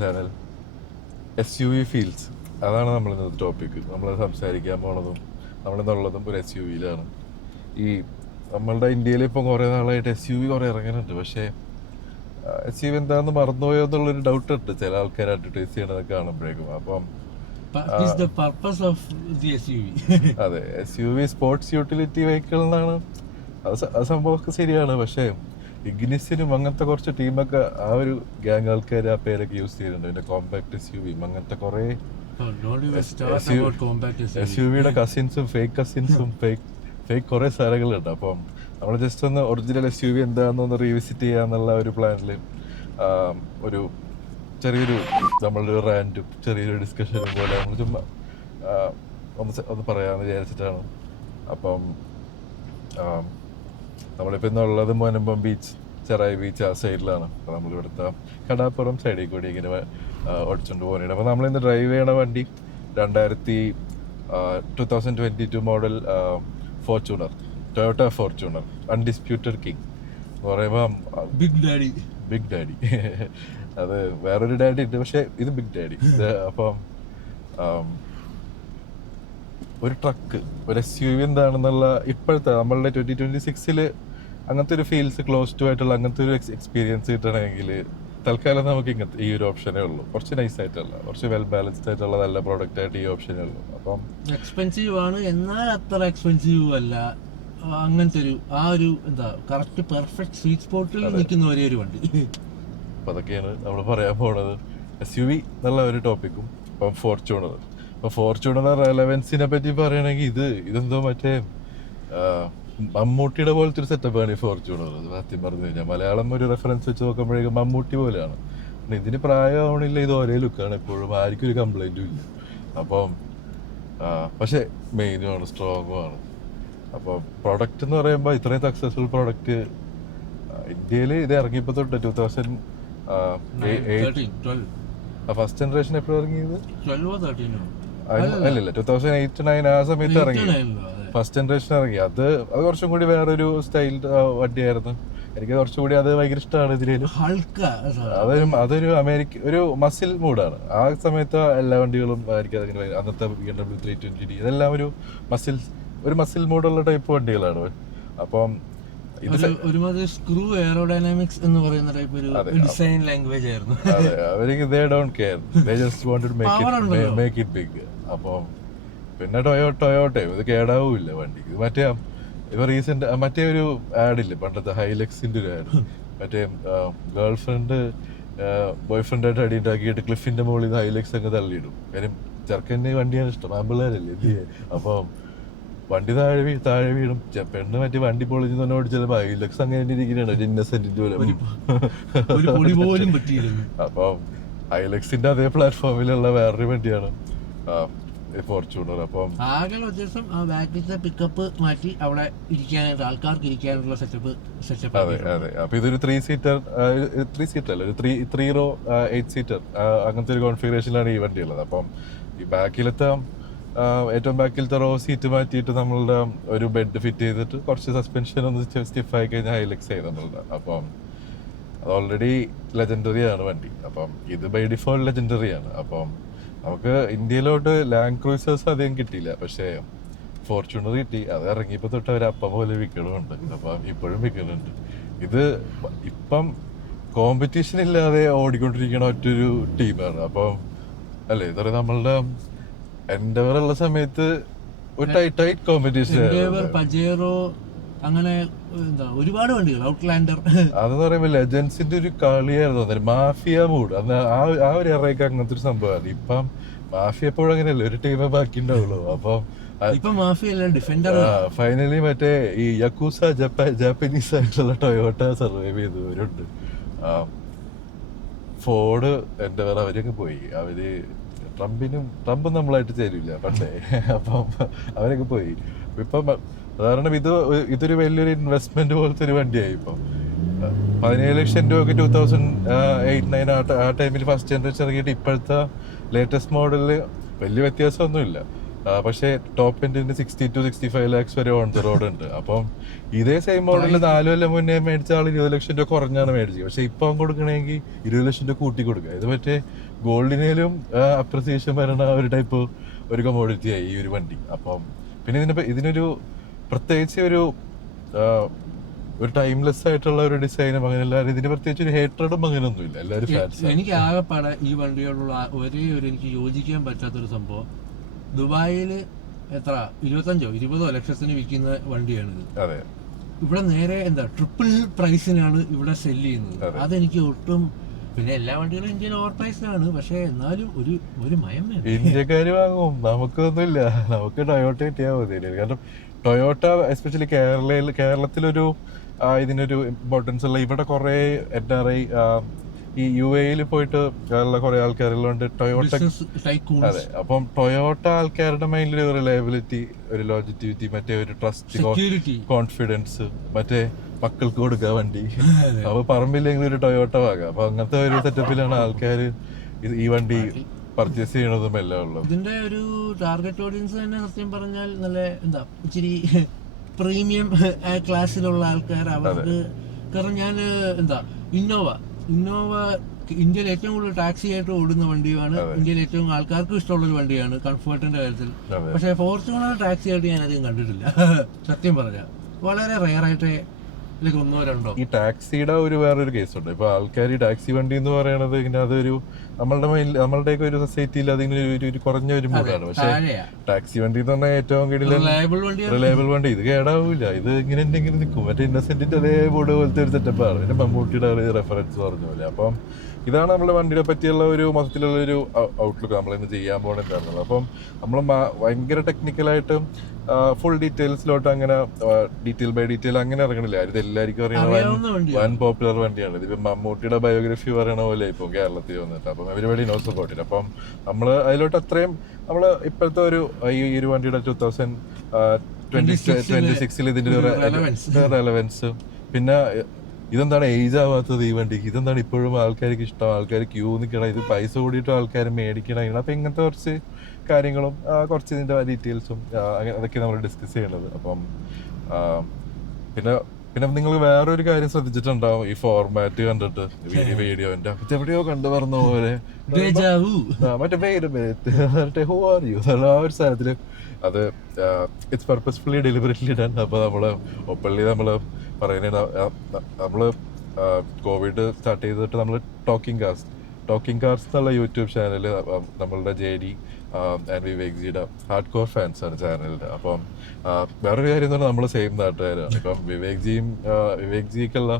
Channel. SUV feels, അതാണ് നമ്മൾ ഇന്നത്തെ ടോപ്പിക്ക്. നമ്മൾ സംസാരിക്കാൻ പോണതും നമ്മളിന്നുള്ളതും ഒരു SUVയിലാണ്. ഈ നമ്മളുടെ ഇന്ത്യയിൽ ഇപ്പം കുറേ നാളായിട്ട് SUV കുറേ ഇറങ്ങുന്നുണ്ട്. പക്ഷേ SUV എന്താണെന്ന് മറന്നുപോയോ എന്നുള്ളൊരു ഡൗട്ട് ഉണ്ട് ചില ആൾക്കാർ അഡ്വർടൈസ് ചെയ്യണതൊക്കെ കാണുമ്പോഴേക്കും. അപ്പം അതെ, SUV സ്പോർട്സ് യൂട്ടിലിറ്റി വെഹിക്കിൾ എന്നാണ്. അത് സംഭവമൊക്കെ ശരിയാണ്. പക്ഷേ ഇഗ്നിസിനും അങ്ങനത്തെ കുറച്ച് ടീമൊക്കെ ആ ഒരു ഗ്യാങ് ആൾക്കാർ ആ പേരൊക്കെ യൂസ് ചെയ്തിട്ടുണ്ട്. പിന്നെ കോമ്പാക്ട് SUV അങ്ങനത്തെ കുറേ SUVയുടെ കസിൻസും ഫേക്ക് കസിൻസും ഫേക്ക് കുറേ സാധനങ്ങളുണ്ട്. അപ്പം നമ്മൾ ജസ്റ്റ് ഒന്ന് ഒറിജിനൽ SUV എന്താണെന്നൊന്ന് റീവിസിറ്റ് ചെയ്യാന്നുള്ള ഒരു പ്ലാനിൽ ഒരു ചെറിയൊരു നമ്മളൊരു റാൻഡും ചെറിയൊരു ഡിസ്കഷനും പോലെ നമ്മൾ ചുമ്മാ ഒന്ന് പറയാമെന്ന് വിചാരിച്ചിട്ടാണ്. അപ്പം നമ്മളിപ്പോൾ ഇന്നുള്ളത് മുനമ്പം ബീച്ച്, ചെറായി ബീച്ച് ആ സൈഡിലാണ്. അപ്പോൾ നമ്മളിവിടുത്തെ കടാപ്പുറം സൈഡിൽ കൂടി ഇങ്ങനെ ഓടിച്ചുകൊണ്ട് പോകുന്നുണ്ട്. അപ്പോൾ നമ്മളിന്ന് ഡ്രൈവ് ചെയ്യണ വണ്ടി 2022 model Fortuner, Toyota Fortuner undisputed king എന്ന് പറയുമ്പം ബിഗ് ഡാഡി. അത് വേറൊരു ഡാഡി ഉണ്ട്, പക്ഷേ ഇത് ബിഗ് ഡാഡി. അപ്പം ഒരു ട്രക്ക്, ഒരു SUV എന്താണെന്നുള്ള ഇപ്പോഴത്തെ നമ്മളുടെ 2026 അങ്ങനത്തെ ഒരു ഫീൽസ് ക്ലോസ് ടു ആയിട്ടുള്ള അങ്ങനത്തെ ഒരു എക്സ്പീരിയൻസ് കിട്ടണമെങ്കിൽ തൽക്കാലം നമുക്ക് ഇങ്ങനത്തെ ഈ ഒരു ഓപ്ഷനേ ഉള്ളൂ. കുറച്ച് നൈസ് ആയിട്ടുള്ള, കുറച്ച് വെൽ ബാലൻസ്ഡ് ആയിട്ടുള്ള നല്ല പ്രോഡക്റ്റ് ആയിട്ട് ഈ ഓപ്ഷനേ ഉള്ളൂ. അപ്പം എക്സ്പെൻസീവ് ആണ്, എന്നാൽ അത്ര എക്സ്പെൻസീവ് അല്ല. അങ്ങനത്തെ ഒരു എന്താ കറക്റ്റ് പെർഫെക്റ്റ് സ്വീറ്റ് സ്പോട്ടിൽ നിൽക്കുന്ന ഒരേ ഒരു വണ്ടി. അപ്പം അതൊക്കെയാണ് നമ്മൾ പറയാൻ പോണത്. SUV എന്നുള്ള ഒരു ടോപ്പിക്കും. ഇപ്പം ഫോർച്യൂണർ, ഇപ്പം ഫോർച്യൂണർ റെലവൻസിനെ പറ്റി പറയുകയാണെങ്കിൽ ഇതെന്തോ മറ്റേ മമ്മൂട്ടിയുടെ പോലത്തെ ഒരു സെറ്റപ്പാണ് ഈ ഫോർച്യൂണർ. സത്യം പറഞ്ഞു കഴിഞ്ഞാൽ മലയാളം ഒരു റെഫറൻസ് വെച്ച് നോക്കുമ്പോഴേക്കും മമ്മൂട്ടി പോലെയാണ്. ഇതിന് പ്രായമാവണില്ല, ഇത് ഒരേ ലുക്കാണ് എപ്പോഴും, ആർക്കും ഒരു കംപ്ലൈൻറ്റും ഇല്ല. അപ്പം പക്ഷേ മെയിനുമാണ്, സ്ട്രോങ്ങുമാണ്. അപ്പോൾ പ്രൊഡക്റ്റ് എന്ന് പറയുമ്പോൾ ഇത്രയും സക്സസ്ഫുൾ പ്രൊഡക്റ്റ് ഇന്ത്യയിൽ ഇത് ഇറങ്ങിയപ്പോൾ തൊട്ട് 2008 ഫസ്റ്റ് ജനറേഷൻ എപ്പോഴും ഇറങ്ങിയത് അല്ലല്ല 2008-9 ആ സമയത്ത് ഇറങ്ങി ഫസ്റ്റ് ജനറേഷൻ ഇറങ്ങി. അത് കുറച്ചും കൂടി വേറൊരു സ്റ്റൈൽ വണ്ടിയായിരുന്നു. എനിക്ക് കുറച്ചും കൂടി അത് ഭയങ്കര ഇഷ്ടമാണ്. ഇതിൽ അതൊരു ഒരു മസിൽ മൂഡാണ്. ആ സമയത്ത് എല്ലാ വണ്ടികളും എനിക്ക് അന്നത്തെ BMW 320D ഇതെല്ലാം ഒരു മസിൽ മൂഡുള്ള ടൈപ്പ് വണ്ടികളാണ്. അപ്പം സ്ക്രൂ എയറോഡൈനാമിക്സ് എന്ന് പറയുന്ന ടൈപ്പ് ഒരു ഡിസൈൻ ലാംഗ്വേജ് ആയിരുന്നു. അതെ, അവർക്ക് they don't care, they just wanted to make it big. അപ്പം പിന്നെ ടൊയോട്ട ഇത് കേടാവില്ല വണ്ടി. ഇത് ഇപ്പൊ റീസെന്റ് മറ്റേ ഒരു ആഡില്ലേ പണ്ടത്തെ ഹൈലക്സിന്റെ ഒരു ആഡ്, മറ്റേ ഗേൾ ഫ്രണ്ട് ബോയ് ഫ്രണ്ടായിട്ട് അടി ഉണ്ടാക്കിയിട്ട് ക്ലിഫിന്റെ മുകളിൽ ഹൈലക്സ് അങ്ങ് തള്ളിയിടും. കാര്യം ചെറുക്കൻ്റെ വണ്ടിയാണ് ഇഷ്ടം, ആമ്പിള്ളേരല്ലേ എന്ത് ചെയ്യാൻ. അപ്പം വണ്ടി താഴെ വീടും. പെണ്ണ് മറ്റേ വണ്ടി പൊളിഞ്ഞ് തന്നെ ഓടിച്ചത് ഹൈലക്സ് അങ്ങനെ ഇരിക്കുകയാണ് ഒരു ഇന്നസെന്റിന്റെ പോലെ. അപ്പം ഹൈലക്സിന്റെ അതേ പ്ലാറ്റ്ഫോമിലുള്ള വേറൊരു വണ്ടിയാണ് ഫോർച്യൂണർ. അപ്പം പിക്കപ്പ് മാറ്റി അവിടെ ഇരിക്കാനായിട്ട് ആൾക്കാർക്ക് ഇരിക്കാനുള്ള സെറ്റപ്പ്. അതെ അതെ. അപ്പൊ ഇതൊരു 3 സീറ്റർ അല്ല, ഒരു 3 റോ 8 സീറ്റർ അങ്ങനത്തെ ഒരു കോൺഫിഗറേഷനിലാണ് ഈ വണ്ടി ഉള്ളത്. അപ്പം ഈ ഏറ്റവും ബാക്കിലത്തെ റോ സീറ്റ് മാറ്റിയിട്ട് നമ്മളുടെ ഒരു ബെഡ് ഫിറ്റ് ചെയ്തിട്ട് കുറച്ച് സസ്പെൻഷൻ ഒന്ന് സ്റ്റിഫായി കഴിഞ്ഞാൽ ഹൈലക്സ് ആയി നമ്മളുടെ. അപ്പം അത് ഓൾറെഡി ലെജൻഡറി ആണ് വണ്ടി. അപ്പം ഇത് ബൈ ഡിഫോൾട്ട് ലെജൻഡറി ആണ്. അപ്പം നമുക്ക് ഇന്ത്യയിലോട്ട് ലാൻഡ് ക്രൂസേഴ്സ് അധികം കിട്ടിയില്ല, പക്ഷേ ഫോർച്യൂണർ കിട്ടി. അത് ഇറങ്ങിയപ്പോൾ തൊട്ട് അവർ അപ്പം പോലെ വിൽക്കണമുണ്ട്. അപ്പം ഇപ്പോഴും വിൽക്കുന്നുണ്ട്. ഇത് ഇപ്പം കോമ്പറ്റീഷൻ ഇല്ലാതെ ഓടിക്കൊണ്ടിരിക്കണ ഒറ്റൊരു ടീമാണ്. അപ്പം അല്ലേ ഇതൊരു നമ്മളുടെ എൻഡവർ ഉള്ള സമയത്ത് ഒരു ടൈറ്റ് കോമ്പറ്റീഷൻ, അങ്ങനെ ഒരുപാട് വണ്ടികൾ, ഔട്ട്ലാൻഡർ അതെന്ന് പറയുമ്പോൾ ലെജൻസിന്റെ ഒരു കളിയായിരുന്നു. അന്നേരം മാഫിയ മൂഡ് അന്ന് ആ ഒരു ഇറയൊക്കെ അങ്ങനത്തെ ഒരു സംഭവമാണ്. ഇപ്പം മാഫിയ എപ്പോഴും അങ്ങനെയല്ലേ, ഒരു ടീമേ ബാക്കി ഉണ്ടാവുള്ളൂ. അപ്പം ഫൈനലി മറ്റേ ഈ യക്കൂസ ജാപ്പനീസ് ആയിട്ടുള്ള ടൊയോട്ട സർവൈവ് ചെയ്തവരുണ്ട്. ഫോർഡ് എൻഡവർ അവരൊക്കെ പോയി. ട്രംപ് നമ്മളായിട്ട് ചേരില്ല പണ്ടേ. അപ്പം അവരൊക്കെ പോയി. ഇപ്പം കാരണം ഇതൊരു വലിയൊരു ഇൻവെസ്റ്റ്മെന്റ് പോലത്തെ ഒരു വണ്ടിയായി. ഇപ്പം 17 ലക്ഷം രൂപ 2008-9 ആ ടൈമിൽ ഫസ്റ്റ് ജനറേഷൻ ഇറങ്ങിയിട്ട് ഇപ്പോഴത്തെ ലേറ്റസ്റ്റ് മോഡലിൽ വലിയ വ്യത്യാസമൊന്നുമില്ല. പക്ഷേ ടോപ്പ് എൻഡിന് 60-65 lakhs വരെ ഓൺ ദ റോഡ് ഉണ്ട്. അപ്പം ഇതേ സെയിം മോഡലിൽ 4 കൊല്ലം മുന്നേ മേടിച്ച ആൾ 20 ലക്ഷം രൂപ കുറഞ്ഞാണ് മേടിച്ചത്. പക്ഷെ ഇപ്പം കൊടുക്കണമെങ്കിൽ 20 ലക്ഷം രൂപ കൂട്ടി കൊടുക്കുക. ഇത് മറ്റേ ഗോൾഡിനേലും അപ്രിസിയേഷൻ വരണ ഒരു ടൈപ്പ് ഒരു കമോഡിറ്റി ആയി ഈ ഒരു വണ്ടി. അപ്പം പിന്നെ ഇതിനൊരു പ്രത്യേകിച്ച് ഒരു ടൈംലെസ് ആയിട്ടുള്ള ഒരു ഡിസൈനും അങ്ങനെയല്ല. ഇതിന് പ്രത്യേകിച്ച് ഒരു ഹേട്രഡും അങ്ങനെയൊന്നുമില്ല. എല്ലാവരും ഫാൻസ്. എനിക്ക് ആകെപ്പാടെ ഈ വണ്ടിയോടുള്ള ഒരേ ഒരു എനിക്ക് യോജിക്കാൻ പറ്റാത്തൊരു സംഭവം, ദുബായിൽ എത്ര 25-20 ലക്ഷത്തിന് വിൽക്കുന്ന വണ്ടിയാണിത്. അതെ, ഇവിടെ നേരെ ട്രിപ്പിൾ പ്രൈസിനാണ് ഇവിടെ സെല് ചെയ്യുന്നത്. അതെനിക്ക് ഒട്ടും, പിന്നെ എല്ലാ വണ്ടികളും ഇന്ത്യൻ ഓവർ പ്രൈസിലാണ്, പക്ഷെ എന്നാലും ഒരു മയം വേണം. ഇന്ത്യക്കാര് വാങ്ങും, നമുക്കൊന്നുമില്ല. നമുക്ക് ടൊയോട്ട കിട്ടിയാൽ മതി. കാരണം ടൊയോട്ട എസ്പെഷ്യലി കേരളത്തിലൊരു ഇതിനൊരു ഇമ്പോർട്ടൻസ് ഉള്ള, ഇവിടെ കുറെ NRI ഈ UAE പോയിട്ട് ഉള്ള കുറെ ആൾക്കാരുള്ളതുകൊണ്ട് ടൊയോട്ട. അതെ, അപ്പം ടൊയോട്ട ആൾക്കാരുടെ മൈൻഡിൽ ഒരു റിലയബിലിറ്റി, ഒരു ലോജിറ്റിവിറ്റി, മറ്റേ ഒരു ട്രസ്റ്റ്, കോൺഫിഡൻസ്, മറ്റേ മക്കൾക്ക് കൊടുക്കുക വണ്ടി. അപ്പൊ പറമ്പില്ലെങ്കിൽ ഒരു ടൊയോട്ട വാങ്ങാം. അപ്പൊ അങ്ങനത്തെ ഒരു സെറ്റപ്പിലാണ് ആൾക്കാർ ഈ വണ്ടി പർച്ചേസ് ചെയ്യണതും എല്ലാം ഉള്ളത്. ഇതിന്റെ ഒരു ടാർഗറ്റ് ഓഡിയൻസ് തന്നെ സത്യം പറഞ്ഞാൽ നല്ല ഇച്ചിരി പ്രീമിയം ക്ലാസ്സിലുള്ള ആൾക്കാർ. അവർക്ക് കാരണം ഞാൻ ഇന്നോവ ഇന്ത്യയിൽ ഏറ്റവും കൂടുതൽ ടാക്സി ആയിട്ട് ഓടുന്ന വണ്ടിയാണ്. ഇന്ത്യയിൽ ഏറ്റവും ആൾക്കാർക്ക് ഇഷ്ടമുള്ള ഒരു വണ്ടിയാണ് കംഫർട്ടിന്റെ കാര്യത്തിൽ. പക്ഷെ ഫോർച്യൂണർ ടാക്സി ആയിട്ട് ഞാൻ അധികം കണ്ടിട്ടില്ല സത്യം പറഞ്ഞാൽ. വളരെ റെയർ ആയിട്ട് ഒന്നോ രണ്ടോ. ഈ ടാക്സിയുടെ വേറൊരു കേസുണ്ട്. ഇപ്പൊ ആൾക്കാർ ഈ ടാക്സി വണ്ടി എന്ന് പറയണത് ഇങ്ങനെ അതൊരു നമ്മളുടെയൊക്കെ ഒരു സൊസൈറ്റിയിൽ അതിങ്ങനെ ഒരു കുറഞ്ഞ ഒരു മൂടാണ്. പക്ഷെ ടാക്സി വണ്ടി എന്ന് പറഞ്ഞാൽ ഏറ്റവും റിലയബിൾ വണ്ടി. ഇത് കേടാവൂല, ഇത് ഇങ്ങനെ എന്തെങ്കിലും നിൽക്കും. മറ്റേ ഇന്നസെന്റിന്റെ അതേ ബോർഡ് പോലത്തെ ഒരു സെറ്റപ്പാണ്. പിന്നെ മമ്മൂട്ടിയുടെ റെഫറൻസ് പറഞ്ഞ പോലെ. അപ്പം ഇതാണ് നമ്മുടെ വണ്ടിയെ പറ്റിയുള്ള ഒരു മൊത്തത്തിലുള്ള ഒരു ഔട്ട്ലുക്ക് നമ്മളിന്ന് ചെയ്യാൻ പോകുന്നത്. അപ്പം നമ്മൾ ഭയങ്കര ടെക്നിക്കലായിട്ടും ഫുൾ ഡീറ്റെയിൽസിലോട്ട് അങ്ങനെ ഡീറ്റെയിൽ ബൈ ഡീറ്റെയിൽ അങ്ങനെ ഇറങ്ങണില്ല. ഇത് എല്ലാവർക്കും അറിയണ വൻ പോപ്പുലർ വണ്ടിയാണ്. ഇതിപ്പോ മമ്മൂട്ടിയുടെ ബയോഗ്രഫി പറയണ പോലെ ഇപ്പൊ കേരളത്തിൽ വന്നിട്ട്. അപ്പം എവരിബഡി നോസ് അബൌട്ട് ഇറ്റ്. അപ്പം നമ്മള് അതിലോട്ട് അത്രയും നമ്മള് ഇപ്പോഴത്തെ ഈ ഒരു വണ്ടിയുടെ 2026 ഇതിന്റെ ഒരു റെലവൻസ്. പിന്നെ ഇതെന്താണ് ഏജ് ആവാത്തത് ഈ വണ്ടിക്ക്? ഇതെന്താണ് ഇപ്പോഴും ആൾക്കാർക്ക് ഇഷ്ടം? ആൾക്കാർ ക്യൂ നിൽക്കണം, ഇത് പൈസ കൂടിയിട്ട് ആൾക്കാർ മേടിക്കണം. അപ്പൊ ഇങ്ങനത്തെ കുറച്ച് കാര്യങ്ങളും കുറച്ച് ഇതിന്റെ ഡീറ്റെയിൽസും അതൊക്കെ നമ്മൾ ഡിസ്കസ് ചെയ്യണത്. അപ്പം പിന്നെ നിങ്ങൾ വേറൊരു കാര്യം ശ്രദ്ധിച്ചിട്ടുണ്ടാവും, ഈ ഫോർമാറ്റ് കണ്ടിട്ട് വീഡിയോന്റെ എവിടെയോ കണ്ടു പറഞ്ഞ പോലെ മറ്റേ ഹൂ ആർ യു ആ ഒരു സാധനത്തില് അത് ഇറ്റ്സ് പർപ്പസ്ഫുള്ളി ഡെലിബറേറ്റ്ലി ഡൺ. അപ്പൊ നമ്മള് ഒപ്പള്ളി നമ്മള് പറയുന്നത് നമ്മള് കോവിഡ് സ്റ്റാർട്ട് ചെയ്തിട്ട് നമ്മള് ടോക്കിംഗ് കാർസ് എന്നുള്ള യൂട്യൂബ് ചാനല് നമ്മളുടെ JD ആൻഡ് വിവേക്ജിയുടെ ഹാർഡ് കോർ ഫാൻസ് ആണ് ചാനലിന്റെ. അപ്പം വേറൊരു കാര്യം എന്ന് പറഞ്ഞാൽ നമ്മള് സെയിം നാട്ടുകാരാണ്. ഇപ്പം വിവേക്ജിക്കുള്ള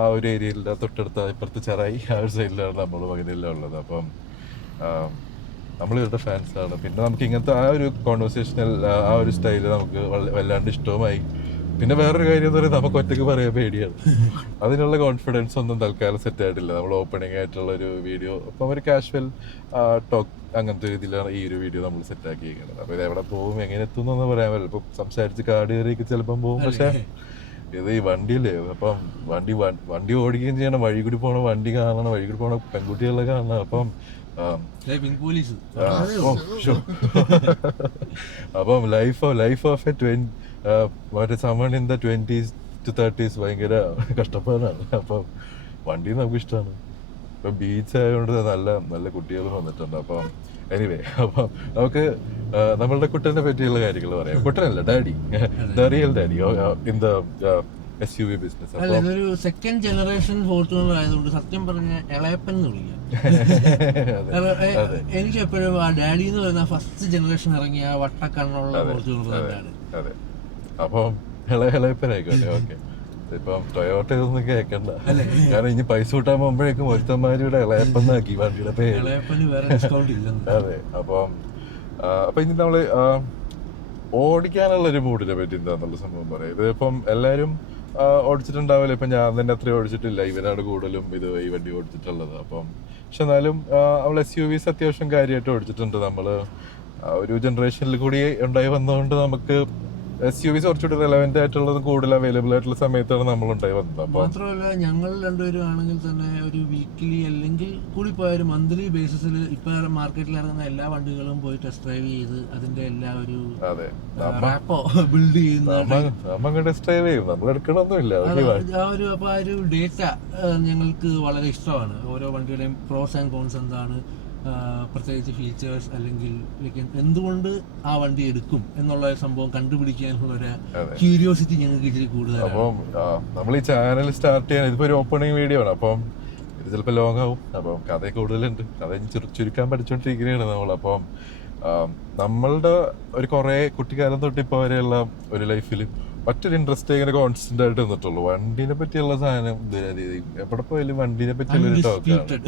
ആ ഒരു ഏരിയയിലെ തൊട്ടടുത്ത ഇപ്പുറത്ത് ചെറായി ആ ഒരു സൈഡിലാണ് നമ്മളും അങ്ങനെയെല്ലാം ഉള്ളത്. അപ്പം നമ്മൾ ഇവരുടെ ഫാൻസ് ആണ്. പിന്നെ നമുക്ക് ഇങ്ങനത്തെ ആ ഒരു കോൺവെർസേഷണൽ ആ ഒരു സ്റ്റൈല് നമുക്ക് വല്ലാണ്ട് ഇഷ്ടവുമായി. പിന്നെ വേറൊരു കാര്യം എന്ന് പറയുന്നത് നമുക്ക് ഒറ്റയ്ക്ക് പറയാൻ പേടിയാണ്. അതിനുള്ള കോൺഫിഡൻസ് ഒന്നും തൽക്കാലം സെറ്റ് ആയിട്ടില്ല. നമ്മൾ ഓപ്പണിംഗ് ആയിട്ടുള്ള ഒരു വീഡിയോ, അപ്പം ഒരു കാഷ്വൽ ടോക്ക് അങ്ങനത്തെ രീതിയിലാണ് ഈ ഒരു വീഡിയോ നമ്മൾ സെറ്റ് ആക്കിയിരിക്കുന്നത്. അപ്പൊ ഇത് എവിടെ പോകും, എങ്ങനെ എത്തുന്നൊന്നും പറയാൻ പറ്റില്ല. ഇപ്പൊ സംസാരിച്ച് കാട് കയറിയൊക്കെ ചിലപ്പം പോകും. പക്ഷെ ഇത് ഈ വണ്ടിയില്ലേ, അപ്പം വണ്ടി ഓടിക്കുകയും ചെയ്യണം, വഴി കൂടി പോകണം, വണ്ടി കാണണം, വഴി കൂടി പോകണം, പെൺകുട്ടികളെ കാണണം. അപ്പം അപ്പം ലൈഫ് ഓഫ് മറ്റേ someone in the 20s to 30s ഭയങ്കര കഷ്ടപ്പാടാണ്. അപ്പം വണ്ടി നമുക്ക് ഇഷ്ടമാണ്. ഇപ്പൊ ബീച്ച് ആയതുകൊണ്ട് നല്ല കുട്ടികൾ വന്നിട്ടുണ്ട്. അപ്പം എനിവേ, അപ്പം നമുക്ക് നമ്മളുടെ കുട്ടനെ പറ്റിയുള്ള കാര്യങ്ങൾ പറയാം. കുട്ടനല്ല, daddy, the real daddy in the SUV business. ഒരു സെക്കൻഡ് ജനറേഷൻ ഫോർച്യൂണർ ആയതുകൊണ്ട് സത്യം പറഞ്ഞ ഇളയപ്പൻ എന്ന് വിളിക്കാം. എനിക്ക് എപ്പോഴും ആ ഡാഡി എന്ന് പറയുന്ന ഫസ്റ്റ് ജനറേഷൻ ഇറങ്ങിയ വട്ടക്കണ്ണുള്ള ഫോർച്യൂണർ തന്നെയാണ്. അതെ, അപ്പം ഇളയപ്പനായിക്കോട്ടെ. ഓക്കെ, ഇപ്പം ടൊയോട്ട ഇതൊന്നും കേൾക്കണ്ട. കാരണം ഇനി പൈസ കൂട്ടാൻ പോകുമ്പോഴേക്കും ഒരുത്തന്മാരുടെ ഇളയപ്പന്നാക്കി വണ്ടിയുടെ പേര്. അതെ, അപ്പം ഇനി നമ്മള് ഓടിക്കാനുള്ള ഒരു മൂഡിനെ പറ്റി എന്താന്നുള്ള സംഭവം പറയാം. ഇതിപ്പം എല്ലാരും ഓടിച്ചിട്ടുണ്ടാവില്ല. ഇപ്പൊ ഞാൻ തന്നെ അത്രയും ഓടിച്ചിട്ടില്ല. ഇവനാണ് കൂടുതലും ഈ വണ്ടി ഓടിച്ചിട്ടുള്ളത്. അപ്പം പക്ഷെ എന്നാലും നമ്മൾ SUVs അത്യാവശ്യം കാര്യമായിട്ട് ഓടിച്ചിട്ടുണ്ട്. നമ്മള് ഒരു ജനറേഷനിൽ കൂടി ഉണ്ടായി വന്നതുകൊണ്ട് നമുക്ക് SUVs കുറച്ചുകൂടി റെലവെന്റ് ആയിട്ടുള്ളത് കൂടുതൽ അവൈലബിൾ ആയിട്ടുള്ള സമയത്താണ് നമ്മൾ ഉണ്ടായി വന്നത്. അപ്പം മാത്രമല്ല ഞങ്ങൾ രണ്ടുപേരും ആണെങ്കിൽ തന്നെ ഒരു വീക്ക്ലി അല്ലെങ്കിൽ കൂടിപ്പോയ ഒരു മന്ത്ലി ബേസിസിൽ ഇപ്പൊ മാർക്കറ്റിൽ ഇറങ്ങുന്ന എല്ലാ വണ്ടികളും പോയി ടെസ്റ്റ് ഡ്രൈവ് ചെയ്ത് അതിന്റെ എല്ലാ ഒരു അതെ റാപ്പോ ബിൽഡ് ചെയ്യുന്ന നമ്മ ടെസ്റ്റ് ഡ്രൈവ് ചെയ്യും, നമ്മൾ എടുക്കണമൊന്നുമില്ല. അപ്പൊ ആ ഒരു ഡേറ്റ ഞങ്ങൾക്ക് വളരെ ഇഷ്ടമാണ്. ഓരോ വണ്ടിയുടെയും പ്രോസ് ആൻഡ് കോൺസ് എന്താണ്, പ്രത്യേകിച്ച് ഫീച്ചേഴ്സ് അല്ലെങ്കിൽ എന്തുകൊണ്ട് ആ വണ്ടി എടുക്കും എന്നുള്ള സംഭവം കണ്ടുപിടിക്കാനുള്ള ഒരു ക്യൂരിയോസിറ്റി ഞങ്ങൾക്ക് ഇച്ചിരി കൂടുതലാണ്. അപ്പം നമ്മൾ ഈ ചാനൽ സ്റ്റാർട്ട് ചെയ്യാൻ ഇതിപ്പോ ഒരു ഓപ്പണിംഗ് വീഡിയോ ആണ്. അപ്പം ഇത് ചിലപ്പോൾ ലോങ് ആവും. അപ്പം കഥ കൂടുതലുണ്ട്, കഥ ചുരുക്കാൻ പഠിച്ചുകൊണ്ടിരിക്കുകയാണ് നമ്മൾ. അപ്പം നമ്മളുടെ ഒരു കുറെ കുട്ടിക്കാലം തൊട്ട് ഇപ്പോൾ വരെയുള്ള ഒരു ലൈഫിൽ മറ്റൊരു ഇൻട്രസ്റ്റ് ഇങ്ങനെ കോൺസ്റ്റന്റ് ആയിട്ട് നിന്നിട്ടുള്ളൂ. വണ്ടീനെ പറ്റിയുള്ള സാധനം എവിടെ പോയാലും വണ്ടീനെ പറ്റിയുള്ള ഒരു ടോക്കാണ്.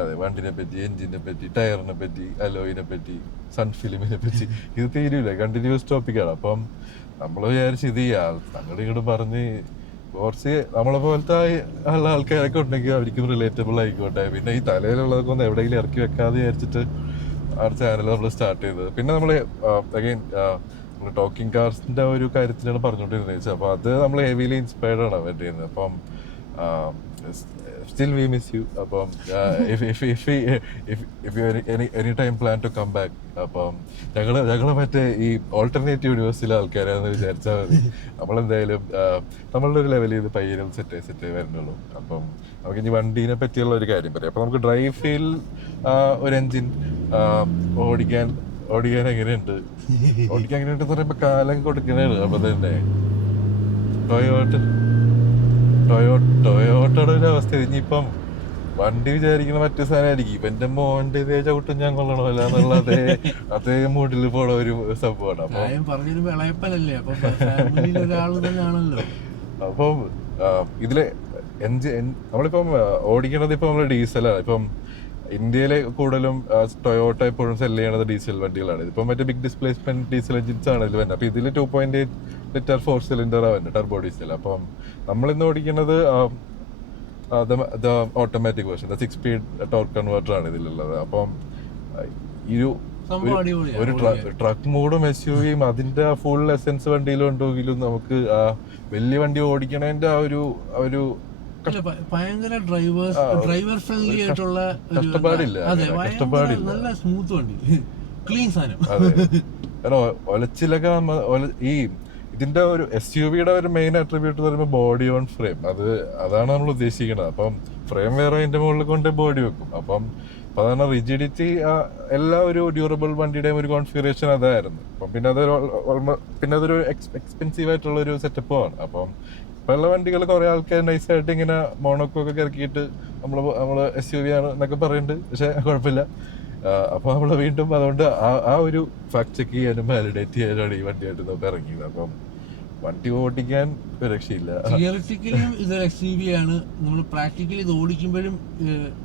അതെ, വണ്ടിനെ പറ്റി, എഞ്ചിനെ പറ്റി, ടയറിനെ പറ്റി, അലോയിനെ പറ്റി, സൺഫിലിമിനെ പറ്റി, ഇത് തീരൂല, കണ്ടിന്യൂസ് ടോപ്പിക്കാണ്. അപ്പം നമ്മൾ വിചാരിച്ച് ഇത് അങ്ങോട്ട് ഇങ്ങോട്ട് പറഞ്ഞ് കുറച്ച് നമ്മളെ പോലത്തെ ഉള്ള ആൾക്കാരൊക്കെ ഉണ്ടെങ്കിൽ അവർക്കും റിലേറ്റബിൾ ആയിക്കോട്ടെ. പിന്നെ ഈ തലയിലുള്ളതൊക്കെ ഒന്ന് എവിടെയെങ്കിലും ഇറക്കി വെക്കാതെ വിചാരിച്ചിട്ട് ആ ചാനൽ നമ്മൾ സ്റ്റാർട്ട് ചെയ്തത്. പിന്നെ നമ്മൾ അഗൈൻ ടോക്കിംഗ് കാർസിന്റെ ഒരു കാര്യത്തിലാണ് പറഞ്ഞുകൊണ്ടിരുന്നത്. അപ്പൊ അത് നമ്മൾ ഹെവിലി ഇൻസ്പയർഡ് ആണ് അവരുടെ. അപ്പം സ്റ്റിൽ വി മിസ് യു. അപ്പം any time plan to come back. അപ്പം ഞങ്ങള് മറ്റേ ഈ ഓൾട്ടർനേറ്റീവ് യൂണിവേഴ്സിലെ ആൾക്കാരാന്ന് വിചാരിച്ചാൽ മതി. നമ്മളെന്തായാലും നമ്മളുടെ ഒരു ലെവലിൽ ഇത് പയ്യനും സെറ്റ് വരുന്നുള്ളൂ. അപ്പം നമുക്ക് ഇനി വണ്ടീനെ പറ്റിയുള്ള ഒരു കാര്യം പറയാം. അപ്പൊ നമുക്ക് ഡ്രൈവ് ഫീൽ ഒരു എൻജിൻ ഓടിക്കാൻ എങ്ങനെയുണ്ട് എന്ന് പറയുമ്പോ കാലം കൊടുക്കണേണ്. അപ്പൊ തന്നെ ടൊയോട്ടയുടെ ഒരു അവസ്ഥ. ഇനിയിപ്പം വണ്ടി വിചാരിക്കുന്ന മറ്റു സാധനമായിരിക്കും. ഇവന്റെ മോന്റെ ഇതേ ചവിട്ടും ഞാൻ കൊള്ളണമല്ല എന്നുള്ള അതേ മൂഡിൽ പോണ ഒരു സംഭവമാണ്. അപ്പം ഇതില് നമ്മളിപ്പം ഓടിക്കണത് ഇപ്പൊ നമ്മള് ഡീസലാണ്. ഇപ്പം ഇന്ത്യയിലെ കൂടുതലും ടൊയോട്ട എപ്പോഴും സെല് ചെയ്യണത് ഡീസൽ വണ്ടികളാണ്. ഇതിപ്പോ മറ്റേ ബിഗ് ഡിസ്പ്ലേസ്മെന്റ് ഡീസൽ എഞ്ചിൻസ് ആണ് ഇതിൽ വരുന്നത്. അപ്പൊ ഇതിൽ 2.8 ലിറ്റർ 4 സിലിണ്ടർ വരുന്നത്, ടർബോ ഡീസൽ. അപ്പം നമ്മളിന്ന് ഓടിക്കുന്നത് automatic version, 6 speed torque converter ആണ് ഇതിലുള്ളത്. അപ്പം ഒരു ട്രക്ക് മോഡും SUVയും അതിന്റെ ഫുൾ എസെൻസ് വണ്ടിയിലും ഉണ്ടെങ്കിലും നമുക്ക് വലിയ വണ്ടി ഓടിക്കണതിന്റെ ആ ഒരു ഭയങ്കര ഡ്രൈവർ ഫ്രണ്ട്ലി ആയിട്ടുള്ള കഷ്ടപ്പാടില്ല. നല്ല സ്മൂത്ത് വണ്ടി, ക്ലീൻ സാധനം. ഒലച്ചിലൊക്കെ ഈ ഇതിന്റെ ഒരു SUVയുടെ ഒരു മെയിൻ അട്രിബ്യൂട്ട് എന്ന് പറയുമ്പോൾ ബോഡി ഓൺ ഫ്രെയിം. അതാണ് നമ്മൾ ഉദ്ദേശിക്കുന്നത്. അപ്പം ഫ്രെയിം വേറെ അതിന്റെ മുകളിൽ കൊണ്ട് ബോഡി വെക്കും. അപ്പം അതാണ് റിജിഡിറ്റി. എല്ലാ ഒരു ഡ്യൂറബിൾ വണ്ടിയുടെയും ഒരു കോൺഫിഗറേഷൻ അതായിരുന്നു. അപ്പം പിന്നെ അതൊരു എക്സ്പെൻസീവ് ആയിട്ടുള്ള ഒരു സെറ്റപ്പുമാണ്. അപ്പം ഇപ്പോഴുള്ള വണ്ടികൾ കുറെ ആൾക്കാർ നൈസായിട്ട് ഇങ്ങനെ മോണോക്കൊക്കെ ഇറക്കിയിട്ട് നമ്മള് SUV ആണ് എന്നൊക്കെ പറയുന്നുണ്ട്. പക്ഷെ കുഴപ്പമില്ല. അപ്പൊ നമ്മള് വീണ്ടും അതുകൊണ്ട് ആ ഒരു ഫാക്ട് ചെക്ക് ചെയ്യാനും വാലിഡേറ്റ് ചെയ്യാനാണ് ഈ വണ്ടിയായിട്ട് നമുക്ക് ഇറങ്ങിയത്. അപ്പം വണ്ടി ഓടിക്കാൻ ഒരു രക്ഷയില്ല. തിയറിറ്റിക്കലിയും ഇതൊരു SUV ആണ്. നമ്മൾ പ്രാക്ടിക്കലി ഇത് ഓടിക്കുമ്പോഴും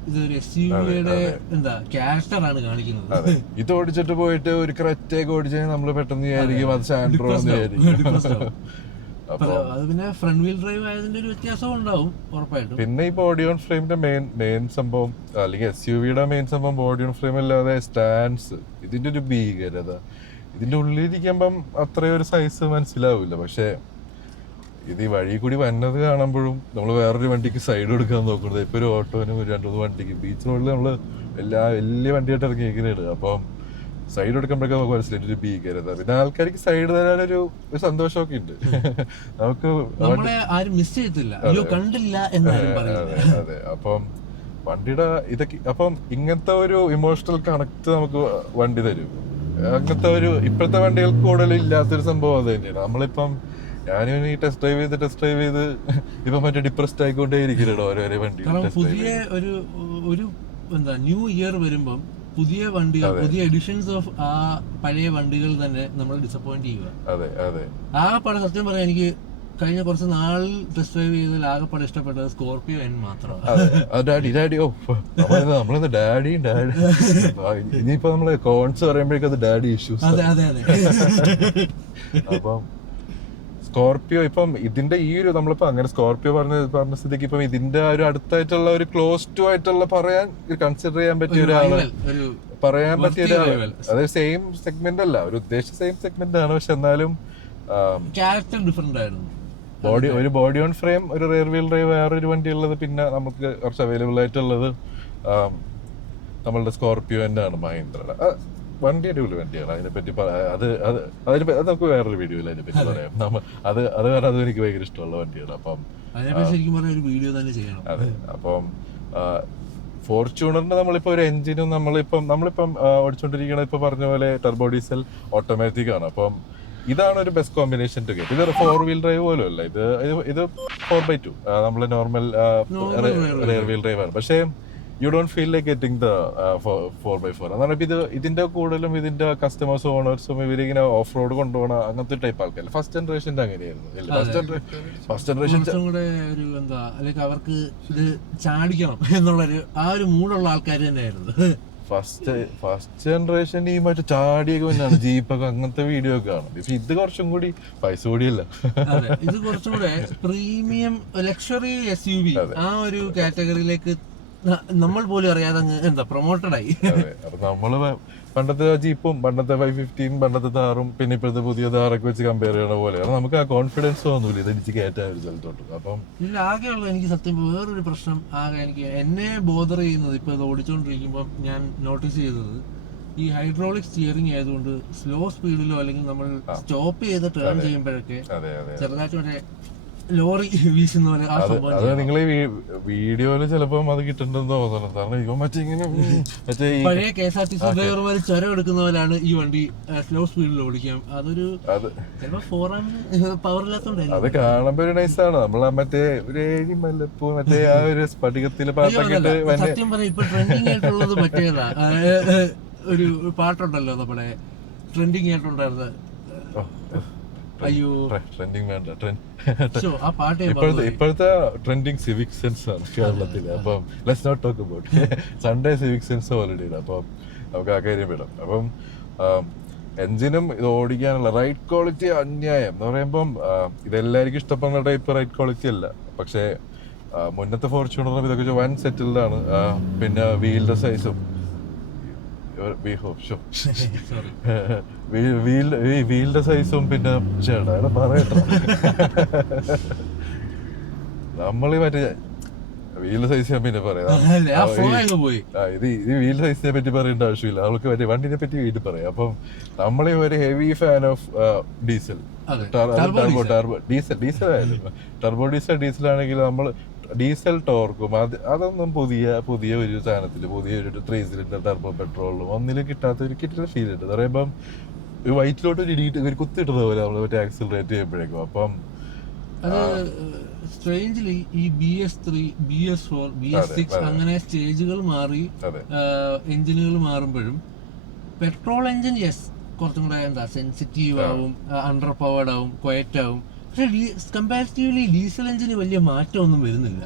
ഇതൊരു SUVയുടെ ക്യാരക്ടറാണ് കാണിക്കുന്നത്. ഇത് ഓടിച്ചിട്ട് പോയിട്ട് ഒരു ക്രെറ്റയൊക്കെ ഓടിച്ചാൽ നമ്മൾ പെട്ടെന്ന് വിചാരിക്കും അത് സാൻഡ്രോ എന്ന് വിചാരിക്കും. അത് പിന്നെ ഫ്രണ്ട് വീൽ ഡ്രൈവ് ആയതിന്റെ ഒരു വ്യത്യാസം ഉണ്ടാവും ഉറപ്പായിട്ടും. പിന്നെ ഈ ബോഡി ഓൺ ഫ്രെയിമിന്റെ മെയിൻ സംഭവം അല്ലെങ്കിൽ SUVയുടെ മെയിൻ സംഭവം ബോഡി ഓൺ ഫ്രെയിം അല്ലാതെ സ്റ്റാൻഡ്സ്, ഇതിന്റെ ഒരു ഭീകരത. ഇതിന്റെ ഉള്ളിലിരിക്കുമ്പം അത്രയും ഒരു സൈസ് മനസ്സിലാവില്ല. പക്ഷെ ഇത് ഈ വഴി കൂടി വന്നത് കാണുമ്പോഴും നമ്മൾ വേറൊരു വണ്ടിക്ക് സൈഡ് കൊടുക്കാൻ നോക്കുന്നത്. ഇപ്പൊ ഒരു ഓട്ടോനും 2-3 വണ്ടിക്ക് ബീച്ച് റോഡിൽ നമ്മള് വലിയ വണ്ടിയായിട്ട് ഇറങ്ങിയിരിക്കുന്നത്. അപ്പം സൈഡ് എടുക്കുമ്പോഴൊക്കെ നമുക്ക് മനസ്സിലായിട്ട് ഒരു ഭീകരത. പിന്നെ ആൾക്കാർക്ക് സൈഡ് തരാനൊരു സന്തോഷമൊക്കെ ഉണ്ട്. നമുക്ക് അതെ. അപ്പം വണ്ടിയുടെ ഇതൊക്കെ അപ്പം ഇങ്ങനത്തെ ഒരു ഇമോഷണൽ കണക്ട് നമുക്ക് വണ്ടി തരും. അങ്ങനത്തെ ഒരു ഇപ്പോഴത്തെ വണ്ടികൾക്ക് കൂടുതൽ ഇല്ലാത്തൊരു സംഭവം അത് തന്നെയാണ്. നമ്മളിപ്പം ഞാനും ഈ ടെസ്റ്റ് ഡ്രൈവ് ചെയ്ത് ഇപ്പൊ മറ്റേ ഡിപ്രസ്ഡ് ആയിക്കൊണ്ടേ ഇരിക്കണോ ഓരോരോ വണ്ടി. പുതിയ ഒരു ന്യൂ ഇയർ വരുമ്പം പുതിയ വണ്ടികൾ, പുതിയ എഡിഷൻസ് ഓഫ് ആ പഴയ വണ്ടികൾ തന്നെ നമ്മൾ ഡിസപ്പോയിന്റ് ചെയ്യുക. ആകെപ്പാടെ സത്യം പറയാൻ എനിക്ക് കഴിഞ്ഞ കുറച്ച് നാളിൽ ടെസ്റ്റ് ഡ്രൈവ് ചെയ്തതിൽ ആകെപ്പാടെ ഇഷ്ടപ്പെട്ടത് സ്കോർപിയോ N മാത്രം. ഇനിയിപ്പോ നമ്മള് കോൺസ് പറയുമ്പോഴേക്കും അത് ഡാഡി ഇഷ്യൂസ്. അപ്പം സ്കോർപിയോ ഇപ്പം ഇതിന്റെ ഈ ഒരു നമ്മളിപ്പോ അങ്ങനെ സ്കോർപിയോ പറഞ്ഞ സ്ഥിതിക്ക് ഇപ്പം ഇതിന്റെ ഒരു അടുത്തായിട്ടുള്ള ഒരു ക്ലോസ് ടു ആയിട്ടുള്ള കൺസിഡർ ചെയ്യാൻ പറ്റിയ ഒരാള് അതായത് സെയിം സെഗ്മെന്റ് അല്ല, ഒരു ഉദ്ദേശിച്ച സെയിം സെഗ്മെന്റ് ആണ്. പക്ഷെ എന്നാലും ക്യാരക്ടർ ഡിഫറെന്റ് ആയിരുന്നു. ഒരു ബോഡി ഓൺ ഫ്രെയിം, ഒരു റിയർ വീൽ ഡ്രൈവ് വേറൊരു വണ്ടി ഉള്ളത്, പിന്നെ നമുക്ക് കുറച്ച് അവൈലബിൾ ആയിട്ടുള്ളത് നമ്മളുടെ സ്കോർപിയോ തന്നെയാണ്, മഹീന്ദ്രയുടെ. വണ്ടി അടിപൊളി വണ്ടിയാണ്. അതിനെപ്പറ്റി അത് നമുക്ക് വേറൊരു വീഡിയോയിൽ അതിനെപ്പറ്റി പറയാം. അത് വേറെ അതും എനിക്ക് ഭയങ്കര ഇഷ്ടമുള്ള വണ്ടിയാണ്. അപ്പം ഒരു വീഡിയോ തന്നെ ചെയ്യണം. അതെ. അപ്പം ഫോർച്യൂണറിന്റെ നമ്മളിപ്പോ ഒരു എഞ്ചിനും നമ്മളിപ്പം ഓടിച്ചോണ്ടിരിക്കണ ഇപ്പൊ പറഞ്ഞ പോലെ ടർബോ ഡീസൽ ഓട്ടോമാറ്റിക് ആണ്. അപ്പം ഇതാണ് ഒരു ബെസ്റ്റ് കോമ്പിനേഷൻ ടു ഗെറ്റ്. ഇത് 4 വീൽ ഡ്രൈവ് പോലും അല്ല, ഇത് 4x2 നമ്മള് നോർമൽ റിയർ വീൽ ഡ്രൈവ് ആണ്. പക്ഷേ you don't feel like getting the 4x4. അതാണ് ഇതിന്റെ കൂടുതലും ഇതിന്റെ കസ്റ്റമേഴ്സും ഓണേഴ്സും ഇവരിങ്ങനെ ഓഫ് റോഡ് കൊണ്ടുപോകണ അങ്ങനത്തെ ടൈപ്പ് ആൾക്കാർ. ഫസ്റ്റ് ജനറേഷന്റെ അങ്ങനെയായിരുന്നു. ഫസ്റ്റ് ജനറേഷൻ കൂടെ ഒരു എന്താ, അല്ലെങ്കിൽ അവർക്ക് ഇത് ചാടിക്കണം എന്നുള്ളൊരു ആ ഒരു മൂടുള്ള ആൾക്കാർ തന്നെയായിരുന്നു. ഫസ്റ്റ് ജനറേഷൻ ഈ മറ്റേ ചാടിയൊക്കെ തന്നെയാണ്, ജീപ്പൊക്കെ അങ്ങനത്തെ വീഡിയോ ഒക്കെ ആണ്. പക്ഷെ ഇത് കുറച്ചും കൂടി പൈസ കൂടിയല്ല, ഇത് കുറച്ചും കൂടെ പ്രീമിയം ലക്ഷറി SUV ആ ഒരു കാറ്റഗറിയിലേക്ക് നമ്മൾ പോലും അറിയാതെ എന്താ പ്രൊമോട്ടഡ് ആയി. അപ്പൊ നമ്മള് പണ്ടത്തെ ജീപ്പും പണ്ടത്തെ 515 പണ്ടത്തെ താറും പിന്നെ ഇപ്പോഴത്തെ പുതിയ താറൊക്കെ വെച്ച് കമ്പയർ ചെയ്യണ പോലെ നമുക്ക് ആ കോൺഫിഡൻസ് തോന്നൂല ഇതടിച്ച് കയറ്റാൻ ഒരു സ്ഥലത്തോട്ട്. അപ്പം ആകെയുള്ള എനിക്ക് സത്യം വേറൊരു പ്രശ്നം എനിക്ക് എന്നെ ബോദർ ചെയ്യുന്നത്, ഇപ്പൊ ഇത് ഓടിച്ചോണ്ടിരിക്കുമ്പോൾ ഞാൻ നോട്ടീസ് ചെയ്തത്, ഈ ഹൈഡ്രോളിക് സ്റ്റിയറിംഗ് ആയതുകൊണ്ട് സ്ലോ സ്പീഡിലോ അല്ലെങ്കിൽ നമ്മൾ സ്റ്റോപ്പ് ചെയ്ത് ടേൺ ചെയ്യുമ്പോഴൊക്കെ ചെറുതായിട്ട് മറ്റേ ലോറി വീശുന്ന പോലെ ആ സംഭവം. അത് നിങ്ങൾ ഈ വീഡിയോയില് ചിലപ്പോ അത് കിട്ടുന്നുണ്ടെന്ന് തോന്നണം. കാരണം ഇവ മറ്റേ പഴയ KSRTC ഡ്രൈവർമാർ ചുരം എടുക്കുന്ന പോലെയാണ് ഈ വണ്ടി സ്ലോ സ്പീഡിൽ ഓടിക്കാം. അതൊരു ചിലപ്പോ പവർ ഇല്ലാത്തോണ്ടായിരുന്നു. അത് കാണുമ്പോ ഒരു നൈസാണ്. നമ്മളാ മറ്റേ ഒരു ഏഴിമല്ലപ്പൂ മറ്റേ ആ ഒരു സ്ഫടികത്തില് പാട്ടൊക്കെ സത്യം പറയാം. ഇപ്പൊ ട്രെൻഡിങ് ആയിട്ടുള്ളത് മറ്റേതാ ഒരു പാട്ടുണ്ടല്ലോ നമ്മുടെ ട്രെൻഡിങ് ആയിട്ടുണ്ടായിരുന്നത്. അയ്യോ ട്രെൻഡിങ് വേണ്ട, ഇപ്പോഴത്തെ ട്രെൻഡിങ് സിവിക് സെൻസ് ആണ് കേരളത്തില്. അപ്പം let's not talk about Sunday civic sense already ഉണ്ട്. അപ്പം നമുക്ക് ആ കാര്യം വിടാം. അപ്പം എഞ്ചിനും ഇത് ഓടിക്കാനുള്ള റൈഡ് ക്വാളിറ്റി അന്യായം എന്ന് പറയുമ്പം ഇതെല്ലാവർക്കും ഇഷ്ടപ്പെടുന്ന ടൈപ്പ് റൈഡ് ക്വാളിറ്റി അല്ല. പക്ഷേ മുന്നത്തെ ഫോർച്യൂണറും ഇതൊക്കെ വൺ സെറ്റിൽഡ് ആണ്. പിന്നെ വീലിന്റെ സൈസും വീലിന്റെ സൈസും പിന്നെ ചേട്ടാ പറയട്ടെ, നമ്മളീ മറ്റേ വീലിന്റെ സൈസ് ഞാൻ പിന്നെ പറയാം. ഇത് വീൽ സൈസിനെ പറ്റി പറയേണ്ട ആവശ്യമില്ല, അവൾക്ക് മറ്റേ വണ്ടിനെ പറ്റി വീട്ടിൽ പറയാം. അപ്പം നമ്മളീ ഒരു heavy fan of diesel, turbo diesel ആണെങ്കിൽ ഡീസൽ ടോർക്കും അതൊന്നും പുതിയ ഒരു സാധനത്തിൽ പുതിയൊരു 3 സിലിണ്ടർ ടർബോ പെട്രോളിലും ഒന്നിലും കിട്ടുന്ന ഫീൽ ഉണ്ട്. പറയുമ്പം ഒരു വൈറ്റിലോട്ട് ഒരു കുത്തിയിട്ടത് പോലെ നമ്മൾ മറ്റേ ആക്സിലറേറ്റ് ചെയ്യുമ്പോഴേക്കും. അപ്പം സ്ട്രേഞ്ച്ലി ഈ BS3, BS4, BS6 അങ്ങനെ സ്റ്റേജുകൾ മാറി എഞ്ചിനുകൾ മാറുമ്പോഴും പെട്രോൾ എഞ്ചിൻ കുറച്ചും കൂടെ എന്താ സെൻസിറ്റീവ് ആവും, അണ്ടർ പവേർഡ് ആവും, ക്വയറ്റ് ആവും. പക്ഷെ കമ്പാരിറ്റീവ്ലി ഡീസൽ എഞ്ചിന് വലിയ മാറ്റമൊന്നും വരുന്നില്ല.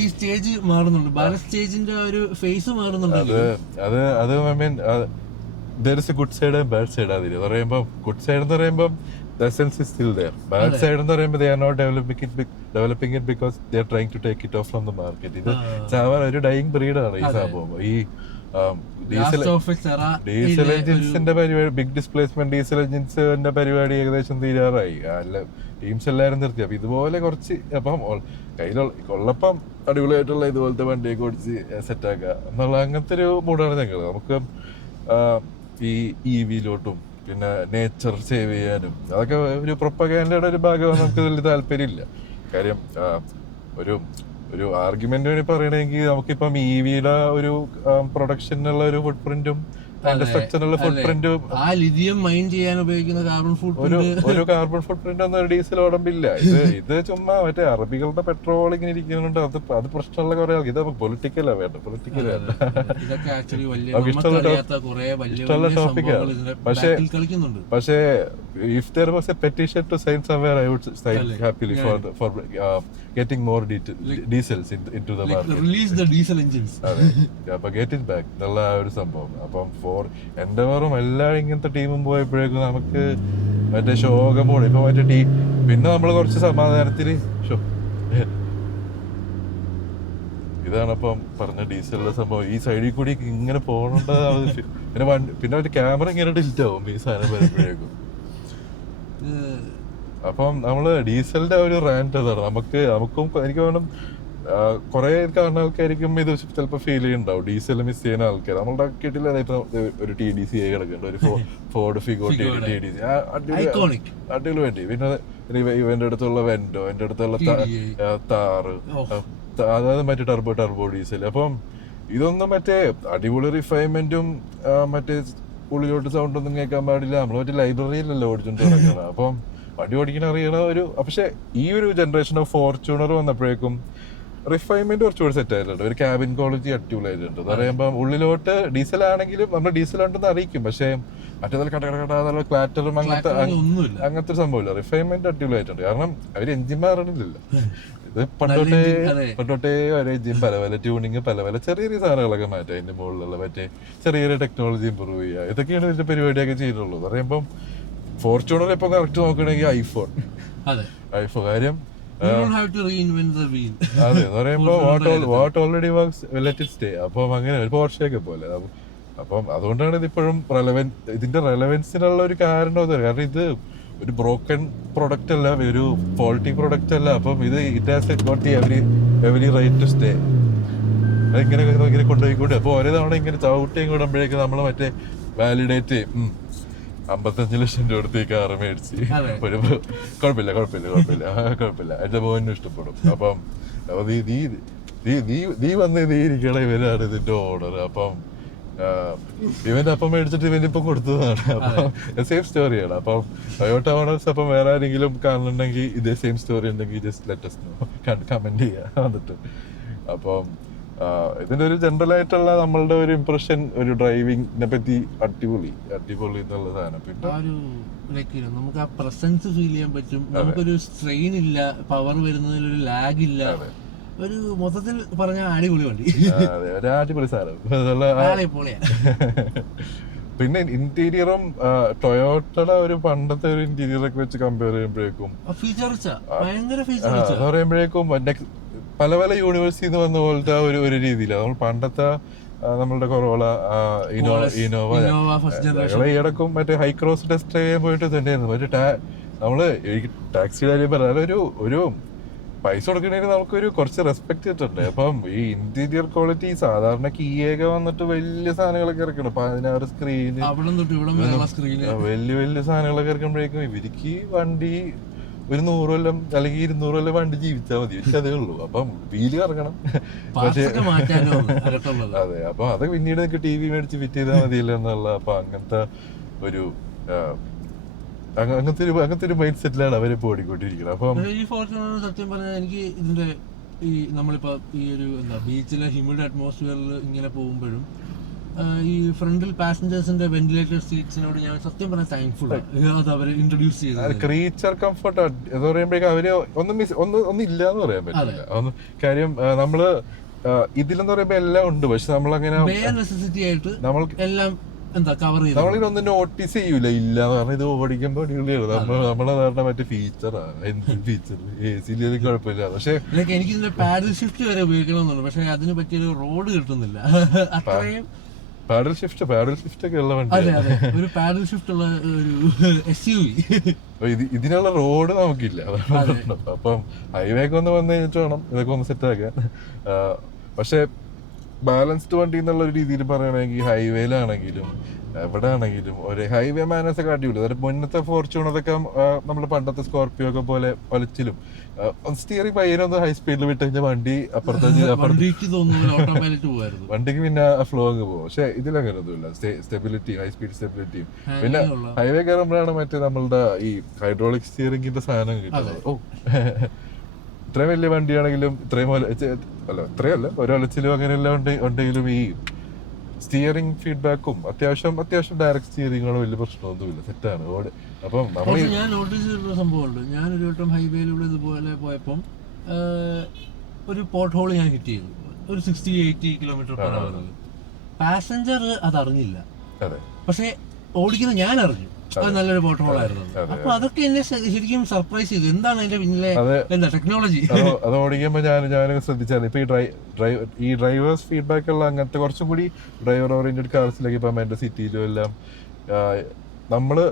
ഈ സ്റ്റേജ് മാറുന്നുണ്ട്, ബാലൻസ് സ്റ്റേജിന്റെ ഒരു ഫേസ് മാറുന്നുണ്ട്. Good side and bad side അതിൽ പറയുമ്പോൾ ഗുഡ് സൈഡ് എന്ന് പറയുമ്പോൾ the essence is still there. Bad side എന്ന് പറയുമ്പോൾ they are not developing it because they are trying to take it off from the market. ഇത് ഒരു dying breed ആണ് ഈ സംഭവം. ഈ ഡീസൽ എഞ്ചിൻസിന്റെ പരിപാടി, ബിഗ് ഡിസ്പ്ലേസ്മെന്റ് ഡീസൽ എഞ്ചിൻസിന്റെ പരിപാടി ഏകദേശം തീരാറായി. ടീംസ് എല്ലാവരും നിർത്തി. അപ്പൊ ഇതുപോലെ കുറച്ച് അപ്പം കൊള്ളപ്പം അടിപൊളിയായിട്ടുള്ള ഇതുപോലത്തെ വണ്ടിയൊക്കെ ഓടിച്ച് സെറ്റാക്കുക എന്നുള്ള അങ്ങനത്തെ ഒരു മൂഡാണ് ഞങ്ങൾ. നമുക്ക് ഈ EV-ലോട്ടും പിന്നെ നേച്ചർ സേവ് ചെയ്യാനും അതൊക്കെ ഒരു പ്രൊപ്പഗാൻഡയുടെ ഒരു ഭാഗമാണ്. നമുക്ക് വലിയ താല്പര്യമില്ല. കാര്യം ഒരു ആർഗ്യുമെന്റ് വേണ്ടി പറയണമെങ്കിൽ നമുക്കിപ്പം EV-യുടെ ഒരു പ്രൊഡക്ഷനുള്ള ഒരു ഫുട് പ്രിന്റും അതിന്റെ സ്ട്രക്ചറിനുള്ള ഫുട് പ്രിന്റും ആ ലിഥിയം മൈൻ ചെയ്യാൻ ഉപയോഗിക്കുന്ന കാർബൺ ഫുട് ഒരു കാർബൺ ഫുട് പ്രിന്റ് ഒന്നും ഒരു ഡീസൽ ഓടമ്പില്ല. ഇത് ചുമ്മാ മറ്റേ അറബികളുടെ പെട്രോൾ ഇങ്ങനെ ഇരിക്കുന്നുണ്ട്. അത് പ്രശ്നമുള്ള കുറെ ആൾക്ക്. ഇത് പൊളിറ്റിക്കലാ വേണ്ട, പൊളിറ്റിക്കൽ വേണ്ട, ഇഷ്ടമുള്ള ടോപ്പിക്കാണ്. പക്ഷേ if there was a petition to sign somewhere, I would sign happily for getting more diesels into the market. Release the diesel engines. അപ്പൊ get it back എന്നുള്ള ഒരു സംഭവം. അപ്പം എൻഡവറും എല്ലാ ഇങ്ങനത്തെ ടീമും പോയപ്പോഴേക്കും നമുക്ക് മറ്റേ ശോകമോട് ഇപ്പൊ മറ്റേ പിന്നെ നമ്മൾ കുറച്ച് സമാധാനത്തിന് ഇതാണിപ്പം പറഞ്ഞ ഡീസലിന്റെ സംഭവം. ഈ സൈഡിൽ കൂടി ഇങ്ങനെ പോകണുണ്ട്. പിന്നെ മറ്റേ ക്യാമറ ഇങ്ങനെ ഡിൽറ്റ് ആവും ഈ സാധനം വരുമ്പോഴേക്കും. അപ്പം നമ്മള് ഡീസലിന്റെ ഒരു റാൻഡ് അതാണ്. നമുക്കും എനിക്ക് തോന്നും കുറെ കാണുന്ന ആൾക്കാർക്കും ഇത് ചിലപ്പോൾ ഫീൽ ചെയ്യുന്നുണ്ടാവും. ഡീസൽ മിസ് ചെയ്യുന്ന ആൾക്കാർ നമ്മളുടെ കിട്ടില്ല. ഇപ്പൊ ഒരു TDC കിടക്കുന്നുണ്ട്, ഒരു ഫോർഡ് ഫിഗോ TDC അടിപൊളി വേണ്ടി. പിന്നെ ഇവന്റെ അടുത്തുള്ള വെന്റോ, എന്റെ അടുത്തുള്ള താറ്, അതായത് മറ്റേ ടർബോ ഡീസൽ. അപ്പം ഇതൊന്നും മറ്റേ അടിപൊളി റിഫൈൻമെന്റും മറ്റേ ഉള്ളിലോട്ട് സൗണ്ട് ഒന്നും കേൾക്കാൻ പാടില്ല. നമ്മൾ മറ്റേ ലൈബ്രറിയിലല്ലോ ഓടിച്ചോണ്ട് നടക്കണം. അപ്പം വണ്ടി ഓടിക്കാൻ അറിയണ പക്ഷെ ഈ ഒരു ജനറേഷൻ ഓഫ് ഫോർച്യൂണർ വന്നപ്പോഴേക്കും റിഫൈൻമെന്റ് കുറച്ചുകൂടി സെറ്റ് ആയിട്ടുണ്ട്. ഒരു ക്യാബിൻ ക്വാളിറ്റി അടിപൊളിയായിട്ടുണ്ട്. എന്ന് പറയുമ്പോൾ ഉള്ളിലോട്ട് ഡീസൽ ആണെങ്കിലും നമ്മൾ ഡീസൽ ഉണ്ടെന്ന് അറിയിക്കും, പക്ഷെ മറ്റേതൊരു കട ക്ലാറ്ററും അങ്ങനത്തെ ഒരു സംഭവമില്ല. റിഫൈൻമെന്റ് അടിപൊളിയായിട്ടുണ്ട്. കാരണം അവര് എഞ്ചിൻ മാറണില്ലല്ലോ. ഇത് പണ്ടോട്ടേ ഒരേ എഞ്ചിൻ പല ട്യൂണിങ് പല ചെറിയ സാധനങ്ങളൊക്കെ മാറ്റാം. അതിന്റെ മുകളിലുള്ള മറ്റേ ചെറിയ ടെക്നോളജി ഇമ്പ്രൂവ് ചെയ്യുക, ഇതൊക്കെയാണ് ഇതിന്റെ പരിപാടിയൊക്കെ ചെയ്തിട്ടുള്ളൂ. പറയുമ്പം ഫോർച്യൂണർ ഇപ്പൊ കറക്റ്റ് നോക്കണെങ്കിൽ ഐഫോൺ കാര്യം അതെ എന്ന് പറയുമ്പോ what already works let it stay. അപ്പം അങ്ങനെ ഒരു പോർഷയൊക്കെ പോലെ. അപ്പം അതുകൊണ്ടാണ് ഇതിപ്പോഴും ഇതിന്റെ റെലവൻസിനുള്ള ഒരു കാരണം അത്. കാരണം ഇത് ഒരു ബ്രോക്കൺ പ്രൊഡക്റ്റ് അല്ല, ഒരു ഫോൾട്ടി പ്രൊഡക്റ്റ് അല്ല. അപ്പം ഇത് it has got every right to stay. ഇങ്ങനെ കൊണ്ടുപോയിക്കൊണ്ട് അപ്പൊ ഓരോ തവണ ഇങ്ങനെ ചവിട്ടിയും കൂടുമ്പോഴേക്കും നമ്മൾ മറ്റേ വാലിഡേറ്റ് 55 ലക്ഷം രൂപ കൊടുത്ത് ഈ കാറ് മേടിച്ച് ഒരു കുഴപ്പമില്ല എന്റെ മോനും ഇഷ്ടപ്പെടും. അപ്പം നീ വന്ന് ഇരിക്കണ ഇവനാണ് ഇതിന്റെ ഓർഡർ. അപ്പം ഇവന്റെ അപ്പം മേടിച്ചിട്ട് ഇവനിപ്പം കൊടുത്തതാണ്. അപ്പം സെയിം സ്റ്റോറിയാണ്. അപ്പം ടൊയോട്ട ഓണേഴ്സ് അപ്പം വേറെ ആരെങ്കിലും കാണുന്നുണ്ടെങ്കിൽ ഇതേ സെയിം സ്റ്റോറി ഉണ്ടെങ്കിൽ just let us know, comment ചെയ്യാ വന്നിട്ട്. അപ്പം ഇതിന്റെ ഒരു ജനറൽ ആയിട്ടുള്ള നമ്മളുടെ ഒരു ഇംപ്രഷൻ ഒരു ഡ്രൈവിങ്ങിനെ പറ്റി അടിപൊളി എന്നുള്ള സാധനം. പിന്നെ നമുക്ക് ആ പ്രസൻസ് ഫീൽ ചെയ്യാൻ പറ്റും. നമുക്കൊരു സ്ട്രെയിൻ ഇല്ല, പവർ വരുന്നതിൽ ഒരു ലാഗ് ഇല്ല. ഒരു മൊത്തത്തിൽ പറഞ്ഞ അടിപൊളി വണ്ടി, അടിപൊളി സാധനം. പിന്നെ ഇന്റീരിയറും ടൊയോട്ടയുടെ ഒരു പണ്ടത്തെ ഒരു ഇന്റീരിയറൊക്കെ വെച്ച് കമ്പയർ ചെയ്യുമ്പോഴേക്കും എന്ന് പറയുമ്പോഴേക്കും പല യൂണിവേഴ്സിന്ന് വന്ന പോലത്തെ ഒരു രീതിയിലാണ്. നമ്മൾ പണ്ടത്തെ നമ്മളുടെ കൊറോള, ഇനോവ ഈയിടക്കും മറ്റേ ഹൈക്രോസ് ടെസ്റ്റ് ചെയ്യാൻ പോയിട്ട് തന്നെയായിരുന്നു. മറ്റേ നമ്മള് ടാക്സിയുടെ കാര്യം പറഞ്ഞാൽ ഒരു പൈസ കൊടുക്കണേന് നമുക്കൊരു കുറച്ച് റെസ്പെക്ട് ചെയ്തിട്ടുണ്ട്. അപ്പം ഈ ഇന്റീരിയർ ക്വാളിറ്റി സാധാരണ കീയൊക്കെ വന്നിട്ട് വലിയ സാധനങ്ങളൊക്കെ ഇറക്കണം, 16 സ്ക്രീന് വലിയ സാധനങ്ങളൊക്കെ ഇറക്കുമ്പോഴേക്കും ഇവർക്ക് വണ്ടി ഒരു 100 കൊല്ലം അല്ലെങ്കിൽ 200 കൊല്ലം വണ്ടി ജീവിച്ചാൽ മതി, പക്ഷെ അതേ ഉള്ളൂ. അപ്പം വീല് ഇറങ്ങണം, പക്ഷേ അതെ. അപ്പൊ അത് പിന്നീട് TV മേടിച്ച് ഫിറ്റ് ചെയ്താൽ മതിയല്ലോ എന്നുള്ള. അപ്പൊ അങ്ങനത്തെ ഒരു മൈൻഡ് സെറ്റിലാണ് അവരെ ഓടിക്കൊണ്ടിരിക്കുന്നത്. അപ്പം ഈ ഫോർച്യൂണർ സത്യം പറഞ്ഞാൽ എനിക്ക് ഇതിന്റെ ഈ നമ്മളിപ്പോ ഈ ഒരു ബീച്ചിലെ ഹ്യൂമിഡ് അറ്റ്മോസ്ഫിയറിൽ ഇങ്ങനെ പോകുമ്പോഴും ഈ ഫ്രണ്ടിൽ പാസഞ്ചേഴ്സിന്റെ വെന്റിലേറ്റർ സീറ്റ്സിനോട് ഞാൻ സത്യം പറഞ്ഞാൽ താങ്ക്ഫുൾ ആണ് അവർ ഇൻട്രൊഡ്യൂസ് ചെയ്തത്. ക്രീച്ചർ കംഫർട്ട് എന്ന് പറയുമ്പോഴേക്കും അവര് ഒന്നും ഇല്ല എന്ന് പറയാൻ പറ്റില്ല. കാര്യം നമ്മള് ഇതിലെന്ന് പറയുമ്പോ എല്ലാം ഉണ്ട്, പക്ഷെ നമ്മളങ്ങനെ നെസസിറ്റി ആയിട്ട് എല്ലാം നമ്മളിതൊന്നും നോട്ടീസ് ചെയ്യൂല ഇല്ല എന്ന് പറഞ്ഞാൽ. ഇത് ഓടിക്കുമ്പോ നമ്മളെ നാട്ടിലെ മറ്റേ ഫീച്ചറാണ്, എന്ത് ഫീച്ചർ AC കുഴപ്പമില്ല. പക്ഷെ എനിക്ക് ഇതിന്റെ പാഡിൽ ഷിഫ്റ്റ് വരെ ഉപയോഗിക്കണമെന്നുണ്ട്, പക്ഷെ അതിന് പറ്റിയൊരു റോഡ് കിട്ടുന്നില്ല. അത്രയും പാഡൽ ഷിഫ്റ്റ് ഒക്കെ ഉള്ള വണ്ടി, ഒരു പാഡൽ ഷിഫ്റ്റ് ഉള്ള ഒരു SUV. ഇതിനുള്ള റോഡ് നമുക്കില്ല. അപ്പം ഹൈവേക്ക് ഒന്ന് വന്നു കഴിഞ്ഞിട്ട് വേണം ഇതൊക്കെ ഒന്ന് സെറ്റ് ആക്കാൻ. പക്ഷെ ബാലൻസ്ഡ് വണ്ടി എന്നുള്ള ഒരു രീതിയിൽ പറയുകയാണെങ്കിൽ ഹൈവേയിലാണെങ്കിലും എവിടെ ആണെങ്കിലും ഒരു ഹൈവേ മാനേഴ്സ് ഒക്കെ അടിപൊളി. അതായത് മുന്നത്തെ ഫോർച്യൂണറൊക്കെ നമ്മുടെ പണ്ടത്തെ സ്കോർപിയോ ഒക്കെ പോലെ ഒലച്ചിലും സ്റ്റിയറിംഗ് പയ്യനൊന്ന് ഹൈ സ്പീഡിൽ വിട്ട് കഴിഞ്ഞാൽ വണ്ടി വണ്ടിക്ക് പിന്നെ ഫ്ലോ അങ്ങ് പോകും. പക്ഷെ ഇതിലങ്ങനെ ഒന്നുമില്ല, സ്റ്റെബിലിറ്റി, ഹൈ സ്പീഡ് സ്റ്റെബിലിറ്റിയും. പിന്നെ ഹൈവേ കയറുമ്പോഴാണ് മറ്റേ നമ്മളുടെ ഈ ഹൈഡ്രോളിക് സ്റ്റിയറിംഗിന്റെ സാധനം കിട്ടുന്നത്. ഇത്രയും വലിയ വണ്ടിയാണെങ്കിലും ഇത്രയല്ല ഒരൊലച്ചിലും അങ്ങനെയെല്ലാം ഉണ്ടെങ്കിലും ഈ സ്റ്റിയറിംഗ് ഫീഡ്ബാക്കും അത്യാവശ്യം ഡയറക്റ്റ് സ്റ്റിയറിംഗുകളും വലിയ പ്രശ്നമൊന്നുമില്ല, സെറ്റാണ് റോഡ്. അപ്പം ഞാൻ നോട്ടീസ് ചെയ്തൊരു സംഭവമുണ്ട്. ഞാനൊരു വട്ടം ഹൈവേയിലൂടെ ഇതുപോലെ പോയപ്പം ഒരു പോട്ട് ഹോൾ ഞാൻ ഹിറ്റ് ചെയ്തു, ഒരു 60-80 km/h. പാസഞ്ചർ അതറിഞ്ഞില്ല, പക്ഷെ ഓടിക്കുന്ന ഞാൻ അറിഞ്ഞു. അത് നല്ലൊരു പോട്ട് ഹോൾ ആയിരുന്നു. അപ്പൊ അതൊക്കെ എന്നെ ശരിക്കും സർപ്രൈസ് ചെയ്തു. എന്താണ് അതിന്റെ പിന്നിലെ ടെക്നോളജി? അത് ഓടിക്കുമ്പോ ഞാനും ശ്രദ്ധിച്ചായിരുന്നു. ഇപ്പൊ ഈ ഡ്രൈവേഴ്സ് ഫീഡ്ബാക്ക് ഉള്ള അങ്ങനത്തെ കുറച്ചും കൂടി ഡ്രൈവർ ഓറിയന്റഡ് കാർസിലേക്ക് ഇപ്പം എന്റെ സിറ്റിയിലും എല്ലാം നമ്മള്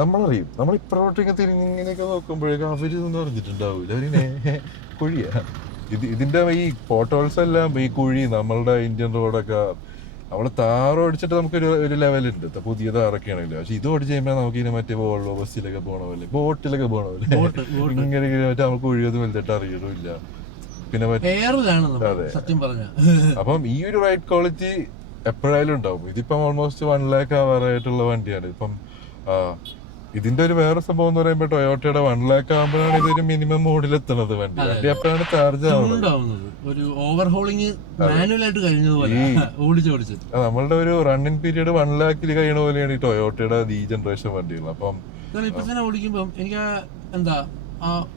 നമ്മളറിയും, നമ്മൾ ഇപ്പുറത്തോട്ടൊക്കെ തിരിഞ്ഞിങ്ങനെയൊക്കെ നോക്കുമ്പോഴേക്കും അവരിതൊന്നും അറിഞ്ഞിട്ടുണ്ടാവില്ല. അവരിനെ കുഴിയാ ഇതിന്റെ ഈ ഫോട്ടോസ് എല്ലാം ഈ കുഴി. നമ്മളുടെ ഇന്ത്യൻ റോഡൊക്കെ നമ്മള് താറ് ഓടിച്ചിട്ട് നമുക്കൊരു ഒരു ലെവലുണ്ട്, പുതിയ താറൊക്കെ ആണെങ്കിലും. പക്ഷെ ഇത് ഓടിച്ച് കഴിയുമ്പോൾ നമുക്ക് ഇതിനെ മറ്റേ വോൾവോ ബസ്സിലൊക്കെ പോണ പോലെ, ബോട്ടിലൊക്കെ പോണ പോലെ ഇങ്ങനെ മറ്റേ നമുക്ക് കുഴിയൊന്നും വലുതായിട്ട് അറിയണമില്ല. പിന്നെ അതെ, സത്യം പറഞ്ഞ അപ്പം ഈ ഒരു റൈഡ് ക്വാളിറ്റി എപ്പോഴായാലും ഉണ്ടാവും. ഇതിപ്പം ഓൾമോസ്റ്റ് 1 lakh ആവാറായിട്ടുള്ള വണ്ടിയാണ്. ഇപ്പം ഇതിന്റെ ഒരു വേറെ സംഭവം എന്ന് പറയുമ്പോൾ ടൊയോട്ടയുടെ 1 lakh ആകുമ്പോഴാണ് ഇതൊരു മിനിമം മോഡിൽ എത്തുന്നത്. വണ്ടി അപ്പോഴാണ് ചാർജ് ആവുന്നത്. ഒരു ഓവർഹോളിംഗ് മാനുവലായിട്ട് കഴിഞ്ഞതുപോലെ ഓടിച്ചോടിച്ച് നമ്മളുടെ ഒരു റണ്ണിങ് പീരീഡ് 1 lakh കഴിയണ പോലെയാണ് ഈ ടൊയോട്ടയുടെ ഈ ജനറേഷൻ വണ്ടികൾ. അപ്പം ഇപ്പൊ തന്നെ ഓടിക്കുമ്പം എനിക്ക് എന്താ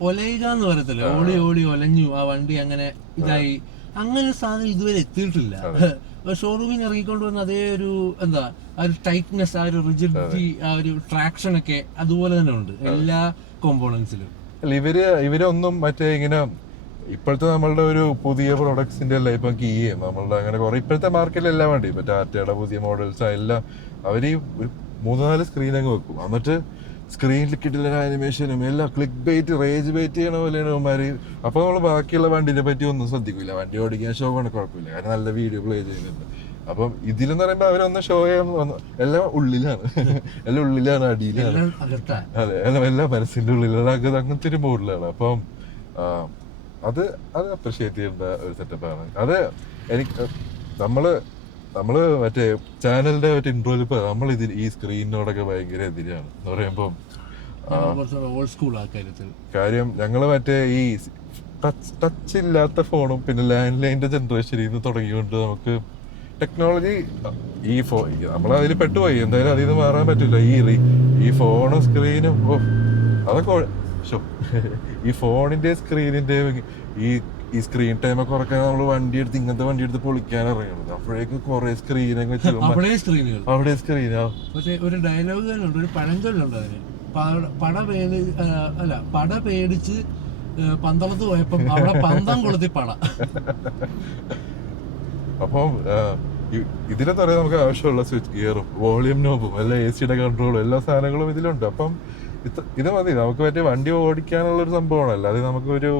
ഒലയുക എന്ന് പറയത്തില്ല, ഓടി ഓടി ഒലഞ്ഞു ആ വണ്ടി, അങ്ങനെ ഇതായി. അങ്ങനെ സാധനം ഇതുവരെ എത്തിയിട്ടില്ല. ഷോറൂമിൽ ഇറങ്ങിക്കൊണ്ട് വന്ന അതേ ഒരു എന്താ ആ ഒരു ടൈറ്റ്നെസ്, ആ ഒരു റിജിഡിറ്റി, ആ ഒരു ട്രാക്ഷൻ ഒക്കെ അതുപോലെ തന്നെ ഉണ്ട് എല്ലാ കോമ്പോണൻസിലും. ഇവരൊന്നും മറ്റേ ഇങ്ങനെ ഇപ്പോഴത്തെ നമ്മളുടെ ഒരു പുതിയ പ്രൊഡക്ട്സിന്റെ അല്ല. ഇപ്പം കീയും നമ്മളുടെ അങ്ങനെ കുറെ ഇപ്പോഴത്തെ മാർക്കറ്റിൽ എല്ലാം വേണ്ടി ഇപ്പൊ ടാറ്റയുടെ പുതിയ മോഡൽസ് എല്ലാം അവര് ഒരു 3-4 സ്ക്രീൻ അങ്ങ് വെക്കും. എന്നിട്ട് സ്ക്രീനിൽ കിട്ടുന്ന ആനിമേഷനും എല്ലാം ക്ലിക്ക് ബൈറ്റ്, റേജ് ബൈറ്റ് ചെയ്യണ പോലെയാണ് അവന്മാര്. അപ്പൊ നമ്മള് ബാക്കിയുള്ള വണ്ടിനെ പറ്റി ഒന്നും ശ്രദ്ധിക്കില്ല. വണ്ടി ഓടിക്കാൻ ഷോ ആണ് കുഴപ്പമില്ല, കാരണം നല്ല വീഡിയോ പ്ലേ ചെയ്യുന്നുണ്ട്. അപ്പം ഇതിലെന്ന് പറയുമ്പോ അവരൊന്ന് ഷോ ചെയ്യാൻ എല്ലാം ഉള്ളിലാണ്, എല്ലാം ഉള്ളിലാണ്, അടിയിലാണ്. അതെ, എല്ലാം മനസ്സിന്റെ ഉള്ളിലാണ്. അങ്ങനത്തെ ഒരു മോഡിലാണ്. അപ്പം അത് അപ്രിഷിയേറ്റ് ചെയ്യേണ്ട ഒരു സെറ്റപ്പാണ് അത്. എനിക്ക് നമ്മള് മറ്റേ ചാനലിന്റെ മറ്റേ ഇൻട്രോയിൽ ഇപ്പൊ നമ്മൾ ഈ സ്ക്രീനിനോടൊക്കെ ഭയങ്കര എതിരാണ് എന്ന് പറയുമ്പം കാര്യം. ഞങ്ങള് മറ്റേ ഈ ടച്ച് ഇല്ലാത്ത ഫോണും പിന്നെ ലാൻഡ് ലൈനിന്റെ ജനറേഷനിൽ നിന്ന് തുടങ്ങിക്കൊണ്ട് നമുക്ക് ടെക്നോളജി നമ്മളതിൽ പെട്ടുപോയി. എന്തായാലും അതിൽ നിന്ന് മാറാൻ പറ്റില്ല. ഈ ഫോണും സ്ക്രീനും അതൊക്കെ ഈ ഫോണിന്റെ സ്ക്രീനിന്റെ ഈ സ്ക്രീൻ ടൈം ഒക്കെ കുറയ്ക്കാൻ നമ്മൾ വണ്ടി എടുത്ത് പൊളിക്കാൻ ഇറങ്ങുന്നത്. അപ്പോഴേക്കും കുറെ സ്ക്രീനൊക്കെ അവിടെ സ്ക്രീനാ. പക്ഷെ ഒരു ഡയലോഗ് തന്നെ ഉണ്ട്, ഒരു പഴഞ്ചൊല്ലുണ്ട് അതിന്. പട പേടിച്ച് പന്തളത്ത് പോയപ്പം അവിടെ പന്തം കൊളുത്തി പട. അപ്പം ഇതിലെന്ന് പറയാൻ നമുക്ക് ആവശ്യമുള്ള സ്വിച്ച് ഗിയറും വോളിയം നോബും എല്ലാ AC യുടെ കൺട്രോളും എല്ലാ സാധനങ്ങളും ഇതിലുണ്ട്. അപ്പം ഇത് മതി നമുക്ക് മറ്റേ വണ്ടി ഓടിക്കാനുള്ള ഒരു സംഭവമാണ്. അല്ലാതെ നമുക്കൊരു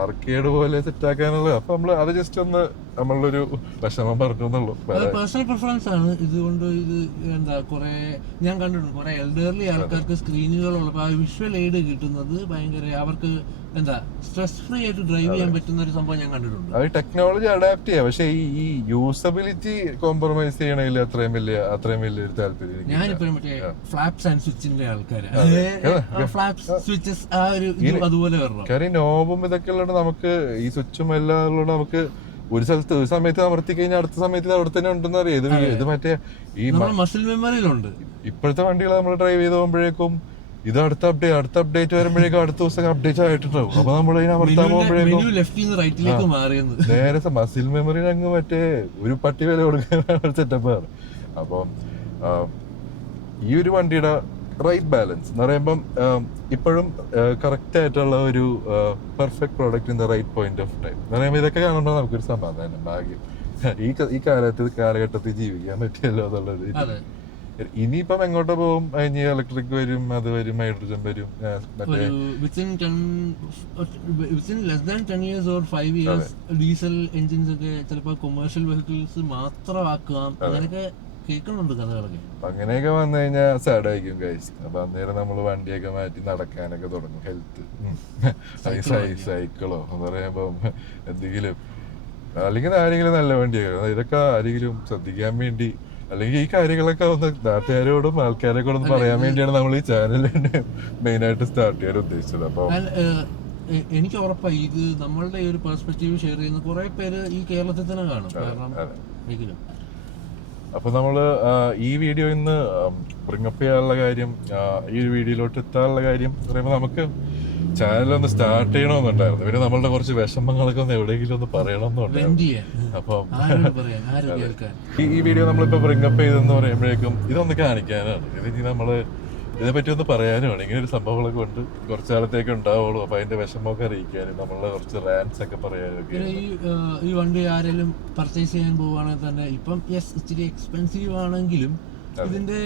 ആർക്കേഡ് പോലെ സെറ്റ് ആക്കാനുള്ളത്. അപ്പൊ നമ്മള് അത് ജസ്റ്റ് ഒന്ന് നമ്മളൊരു വിഷമം പറഞ്ഞു എന്നുള്ളൂ. പേഴ്സണൽ പ്രിഫറൻസ് ആണ്. ഇതുകൊണ്ട് ഇത് എന്താ കുറെ ഞാൻ കണ്ടിട്ടുണ്ട്, കുറെ എൽഡർലി ആൾക്കാർക്ക് സ്ക്രീനുകളുള്ള വിഷ്വൽ എയ്ഡ് കിട്ടുന്നത് ഭയങ്കര അവർക്ക് എന്താ സ്ട്രെസ് ഫ്രീ ആയിട്ട് ഡ്രൈവ് ചെയ്യാൻ പറ്റുന്ന ഒരു സംഭവം ഞാൻ കണ്ടിട്ടുണ്ട്. അത് ടെക്നോളജി അഡാപ്റ്റ് ചെയ്യാം. പക്ഷെ ഈ യൂസബിലിറ്റി കോംപ്രമൈസ് ചെയ്യണതിൽ അത്രയും വലിയ ഒരു താല്പര്യം ഞാനിപ്പോ മറ്റേ ഫ്ലാപ്സ് ആൻഡ് സ്വിച്ചിന്റെ ആൾക്കാര് ഫ്ലാപ്സ് സ്വിച്ചസ് ആ ഒരു അതുപോലെ വരണം. കാര്യം നോബും ഇതൊക്കെ ഉള്ളത് നമുക്ക് ഈ സ്വിച്ചും എല്ലാം ഉള്ളത് നമുക്ക് ഒരു സ്ഥലത്ത് ഒരു സമയത്ത് അമർത്തി കഴിഞ്ഞാൽ അടുത്ത സമയത്ത് അവിടെ തന്നെ ഉണ്ടെന്ന് അറിയാം. ഇത് മറ്റേ ഈ മസിൽ മെമ്മറിയിലുണ്ട്. ഇപ്പോഴത്തെ വണ്ടികൾ നമ്മൾ ഡ്രൈവ് ചെയ്ത് പോകുമ്പോഴേക്കും ഇത് അടുത്ത അപ്ഡേറ്റ് വരുമ്പോഴേക്കും അടുത്ത ദിവസം അപ്ഡേറ്റ് ആയിട്ടുണ്ടാവും. അപ്പൊ നമ്മൾ നേരെ മസിൽ മെമ്മറി അങ്ങ് മറ്റേ ഒരു പട്ടി വില കൊടുക്കാനാണ് സെറ്റപ്പാണ്. അപ്പം ഈ ഒരു വണ്ടിയുടെ റൈറ്റ് ബാലൻസ് എന്ന് പറയുമ്പം ഇപ്പോഴും കറക്റ്റ് ആയിട്ടുള്ള ഒരു perfect product in the right point of time എന്ന് പറയുമ്പോൾ ഇതൊക്കെ കാണുമ്പോൾ നമുക്കൊരു സമാധാനം, ഭാഗ്യം. ഈ കാലഘട്ടത്തിൽ ജീവിക്കാൻ പറ്റിയല്ലോ എന്നുള്ളത്. ഇനിയിപ്പം എങ്ങോട്ട് പോകും? ഇനി ഇലക്ട്രിക് വരും, അത് വരും, ഹൈഡ്രജൻ വരും. ഡീസൽ എഞ്ചിൻസ് ഒക്കെ ചിലപ്പോൾ കൊമേഴ്ഷ്യൽ വെഹിക്കിൾസ് മാത്രമാക്കാം, അങ്ങനെയൊക്കെ കേൾക്കുന്നുണ്ട് കഥകളൊക്കെ. അങ്ങനെയൊക്കെ വന്നു കഴിഞ്ഞാൽ സാഡ് ആയിരിക്കും ഗൈസ്. അപ്പൊ അന്നേരം നമ്മൾ വണ്ടിയൊക്കെ മാറ്റി നടക്കാനൊക്കെ തുടങ്ങും. ഹെൽത്ത് സൈക്കിളോ എന്ന് പറയുമ്പോ എന്തെങ്കിലും, അല്ലെങ്കിൽ ആരെങ്കിലും നല്ല വണ്ടിയൊക്കെ ഇതൊക്കെ ആരെങ്കിലും ശ്രദ്ധിക്കാൻ വേണ്ടി, അല്ലെങ്കിൽ ഈ കാര്യങ്ങളൊക്കെ ഒന്ന് നാട്ടുകാരോടും ആൾക്കാരെ കൂടെ പറയാൻ വേണ്ടിയാണ് നമ്മൾ ഈ ചാനൽ മെയിൻ ആയിട്ട് സ്റ്റാർട്ട് ചെയ്യാൻ ഉദ്ദേശിച്ചത്. അപ്പൊ എനിക്ക് ഉറപ്പായി ഇത് നമ്മളുടെ ഈ ഒരു പെർസ്പെക്റ്റീവ് ഷെയർ ചെയ്യുന്ന കുറെ പേര് ഈ കേരളത്തിൽ തന്നെ കാണും. കാരണം അപ്പൊ നമ്മള് ഈ വീഡിയോ ഇന്ന് ബ്രിങ്ങപ്പ് ചെയ്യാനുള്ള കാര്യം, ഈ ഒരു വീഡിയോയിലോട്ട് എത്താനുള്ള കാര്യം പറയുമ്പോൾ നമുക്ക് ചാനലൊന്ന് സ്റ്റാർട്ട് ചെയ്യണമെന്നുണ്ടായിരുന്നു. പിന്നെ നമ്മളുടെ കുറച്ച് വിഷമങ്ങളൊക്കെ ഒന്ന് എവിടെയെങ്കിലും ഒന്ന് പറയണമെന്നുണ്ടായിരുന്നു. അപ്പം ഈ വീഡിയോ നമ്മളിപ്പോ ബ്രിങ്ങപ്പ് ചെയ്തെന്ന് പറയുമ്പോഴേക്കും ഇതൊന്ന് കാണിക്കാനാണ്. ഇതിനി നമ്മള് ഇതിനെപ്പറ്റി ഒന്ന് പറയാനുമാണ്. ഇങ്ങനെ ഒരു സംഭവങ്ങളൊക്കെ കൊണ്ട് കുറച്ചു കാലത്തേക്ക് ഉണ്ടാവുള്ളൂ. അപ്പൊ അതിന്റെ വിഷമമൊക്കെ അറിയിക്കാനും നമ്മളുടെ കുറച്ച് റാൻസ് ഒക്കെ പറയാനൊക്കെ. ഈ വണ്ടി ആരെങ്കിലും പർച്ചേസ് ചെയ്യാൻ പോവുകയാണെങ്കിൽ തന്നെ ഇപ്പം ഇച്ചിരി എക്സ്പെൻസീവ് ആണെങ്കിലും ഇതിന്റെ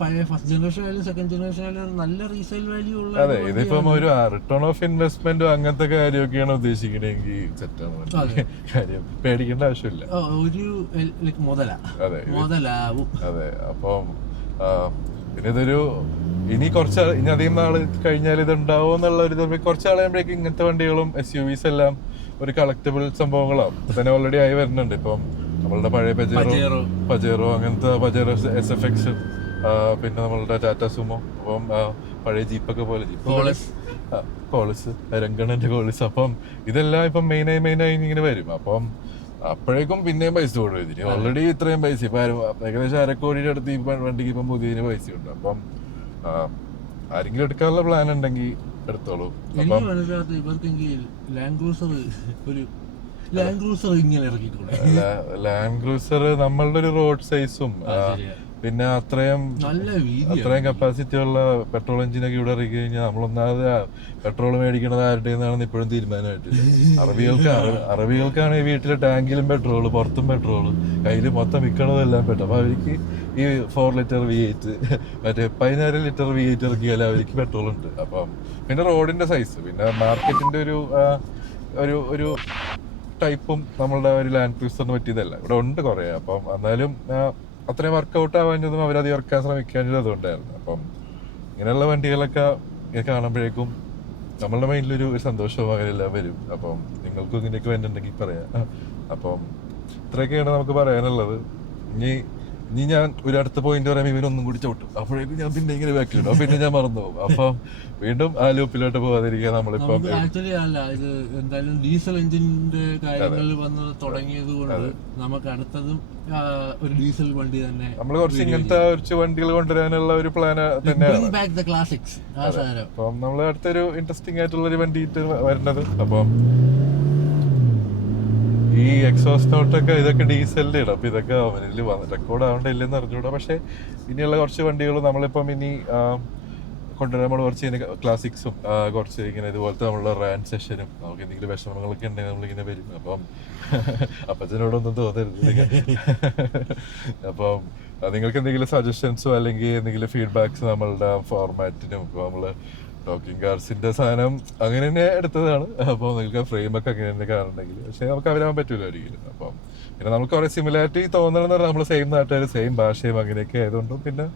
പഴയ ഫസ്റ്റ് ജനറേഷൻ ആയാലും സെക്കൻഡ് ജനറേഷൻ ആയാലും നല്ല റീസെയിൽ വാല്യൂ ഉള്ള അതെ, ഇതിപ്പം ഒരു റിട്ടേൺ ഓഫ് ഇൻവെസ്റ്റ്മെന്റും അങ്ങനത്തെ കാര്യമൊക്കെയാണ് ഉദ്ദേശിക്കണമെങ്കിൽ സെറ്റാണ്. കാര്യം പേടിക്കേണ്ട ആവശ്യമില്ല. ഒരു അതെ മുതലാവും. അതെ. അപ്പം പിന്നെ ഇതൊരു ഇനി അധികം നാള് കഴിഞ്ഞാൽ ഇത് ഉണ്ടാവും എന്നുള്ള ഒരു കുറച്ച് നാളാകുമ്പോഴേക്കും ഇങ്ങനത്തെ വണ്ടികളും SUVs എല്ലാം ഒരു കളക്റ്റബിൾ സംഭവങ്ങളാവും. ഇപ്പൊ തന്നെ ഓൾറെഡി ആയി വരുന്നുണ്ട്. ഇപ്പം നമ്മളുടെ പഴയ പജേറോ അങ്ങനത്തെ പജേറോ SFX, പിന്നെ നമ്മളുടെ ടാറ്റ സുമോ, അപ്പം പഴയ ജീപ്പൊക്കെ പോലെ കോളിസ്, രംഗണന്റെ കോളിസ്. അപ്പം ഇതെല്ലാം ഇപ്പം മെയിനായി ഇങ്ങനെ വരും. അപ്പം അപ്പോഴേക്കും പിന്നെയും പൈസ കൊടുക്കും ഇതിന്. ഓൾറെഡി ഇത്രയും പൈസ ഇപ്പൊ ഏകദേശം 1.5 കോടിയുടെ അടുത്ത് ഈ വണ്ടിക്ക് ഇപ്പം പുതിയതിന് പൈസയുണ്ട്. അപ്പം ആരെങ്കിലും എടുക്കാനുള്ള പ്ലാൻ ഉണ്ടെങ്കിൽ എടുത്തോളൂ. എനിക്ക് മനസ്സിലാത്ത ഇവർക്കെങ്കിൽ ലാൻഡ് ക്രൂസർ ഇങ്ങനെ ഇറക്കിക്കൂടെ? ലാൻഡ് ക്രൂസർ നമ്മളുടെ ഒരു റോഡ് സൈസും പിന്നെ അത്രയും കപ്പാസിറ്റി ഉള്ള പെട്രോൾ എഞ്ചിനൊക്കെ ഇവിടെ ഇറക്കി കഴിഞ്ഞാൽ നമ്മളൊന്നാമത് പെട്രോൾ മേടിക്കണത് ആരുടെ നിന്നാണെന്ന് ഇപ്പോഴും തീരുമാനമായിട്ടില്ല. അറബികൾക്കാണ് ഈ വീട്ടിലെ ടാങ്കിലും പെട്രോള്, പുറത്തും പെട്രോള്, കയ്യിൽ മൊത്തം വിൽക്കണതെല്ലാം പെട്രോൾ. അപ്പൊ അവർക്ക് ഈ 4 ലിറ്റർ V8 മറ്റേ 16 ലിറ്റർ V8 ഇറക്കിയാൽ അവർക്ക് പെട്രോൾ ഉണ്ട്. അപ്പം പിന്നെ റോഡിന്റെ സൈസ്, പിന്നെ മാർക്കറ്റിന്റെ ഒരു ടൈപ്പും നമ്മളുടെ ഒരു ലാൻഡ് ക്രൂസറിന് പറ്റിയതല്ല. ഇവിടെ ഉണ്ട് കുറെ. അപ്പം എന്നാലും അത്രയും വർക്കൗട്ട് ആവാഞ്ഞതും അവരത് ഇറക്കാൻ ശ്രമിക്കാഞ്ഞതും അതുകൊണ്ടായിരുന്നു. അപ്പം ഇങ്ങനെയുള്ള വണ്ടികളൊക്കെ കാണുമ്പോഴേക്കും നമ്മളുടെ മൈൻഡിലൊരു സന്തോഷവും അങ്ങനെയെല്ലാം വരും. അപ്പം നിങ്ങൾക്കും ഇങ്ങനെയൊക്കെ വേണ്ടിട്ടുണ്ടെങ്കിൽ പറയാം. അപ്പം ഇത്രയൊക്കെയാണ് നമുക്ക് പറയാനുള്ളത്. ഇനി ഞാൻ ഒരു അടുത്ത പോയിന്റ് പറയുമ്പോൾ ഇവരൊന്നും കൂടി ചവിട്ടും. അപ്പോഴേക്കും ഞാൻ പിന്നെ ഇങ്ങനെ ബാക്കിയിടും. പിന്നെ ഞാൻ മറന്നു പോകും. അപ്പം വീണ്ടും ആ ലൂപ്പിലോട്ട് പോകാതിരിക്കാൻ നമ്മളിപ്പം ആക്ച്വലി അല്ല, ഇത് എന്തായാലും ഡീസൽ എഞ്ചിന്റെ കാര്യങ്ങളിൽ വന്ന് തുടങ്ങിയത് കൊണ്ട് നമുക്ക് അടുത്തതും ഒരു ഡീസൽ വണ്ടി തന്നെ നമ്മൾ കുറച്ച് ഇങ്ങനത്തെ കുറച്ച് വണ്ടികൾ കൊണ്ടുവരാനുള്ള ഒരു പ്ലാൻ തന്നെയാണ്. അപ്പം നമ്മൾ അടുത്തൊരു ഇൻട്രസ്റ്റിംഗ് ആയിട്ടുള്ള ഒരു വണ്ടിയിട്ട് വരുന്നത്. അപ്പം ഈ എക്സോസ്റ്റ് നോട്ടൊക്കെ ഇതൊക്കെ ഡീസലിന്റെ ഇടാം. അപ്പൊ ഇതൊക്കെ അവനിൽ റെക്കോർഡ് ആവണ്ട ഇല്ലെന്ന് അറിഞ്ഞൂടാ. പക്ഷെ ഇനിയുള്ള കുറച്ച് വണ്ടികൾ നമ്മളിപ്പം ഇനി കൊണ്ടുവരാൻ നമ്മൾ കുറച്ച് ക്ലാസിക്സും കുറച്ച് ഇങ്ങനെ ഇതുപോലത്തെ നമ്മളുടെ റാൻ സെഷനും നമുക്ക് എന്തെങ്കിലും വിഷമങ്ങളൊക്കെ ഉണ്ടെങ്കിൽ നമ്മളിങ്ങനെ വരും. അപ്പം അപ്പച്ചനോടൊന്നും തോന്നരുത്. അപ്പം നിങ്ങൾക്ക് എന്തെങ്കിലും സജഷൻസോ അല്ലെങ്കിൽ എന്തെങ്കിലും ഫീഡ്ബാക്സ് നമ്മളുടെ ഫോർമാറ്റിനും ഇപ്പൊ നമ്മള് ടോക്കിംഗ് കാർസിന്റെ സാധനം അങ്ങനെ തന്നെ എടുത്തതാണ്. അപ്പോൾ നിങ്ങൾക്ക് ഫ്രെയിമൊക്കെ അങ്ങനെ തന്നെ കാണുന്നുണ്ടെങ്കിൽ പക്ഷെ നമുക്ക് അവരാൻ പറ്റൂല ഒരിക്കലും. അപ്പം പിന്നെ നമുക്ക് കുറെ സിമിലാരിറ്റി തോന്നണമെന്ന് പറഞ്ഞാൽ നമ്മൾ സെയിം നാട്ടുകാർ, സെയിം ഭാഷയും അങ്ങനെയൊക്കെ ആയതുകൊണ്ടും പിന്നെ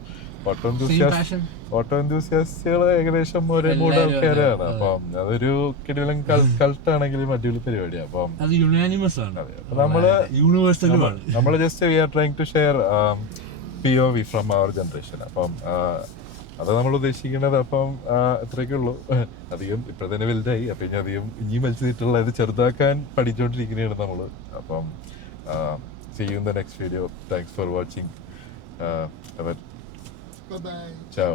ഓട്ടോ എന്തൂസിയാസ്റ്റുകൾ ഏകദേശം ഒരേ മൂഡ് ആൾക്കാരാണ്. അപ്പം അതൊരു കിടിലൻ കൾട്ടാണെങ്കിലും അടിപൊളി പരിപാടിയാണ്. അപ്പം നമ്മള് just we are trying to share POV from our generation. അപ്പം അത് നമ്മൾ ഉദ്ദേശിക്കുന്നത്. അപ്പം ഇത്രയൊക്കെ ഉള്ളൂ. അധികം ഇപ്പൊ തന്നെ വലുതായി. അപ്പൊ ഇനി അധികം ഇനിയും വലിച്ചിട്ടുള്ള ഇത് ചെറുതാക്കാൻ പഠിച്ചുകൊണ്ടിരിക്കുകയാണ് നമ്മള്. അപ്പം see you in the next video. Thanks for watching. Ciao.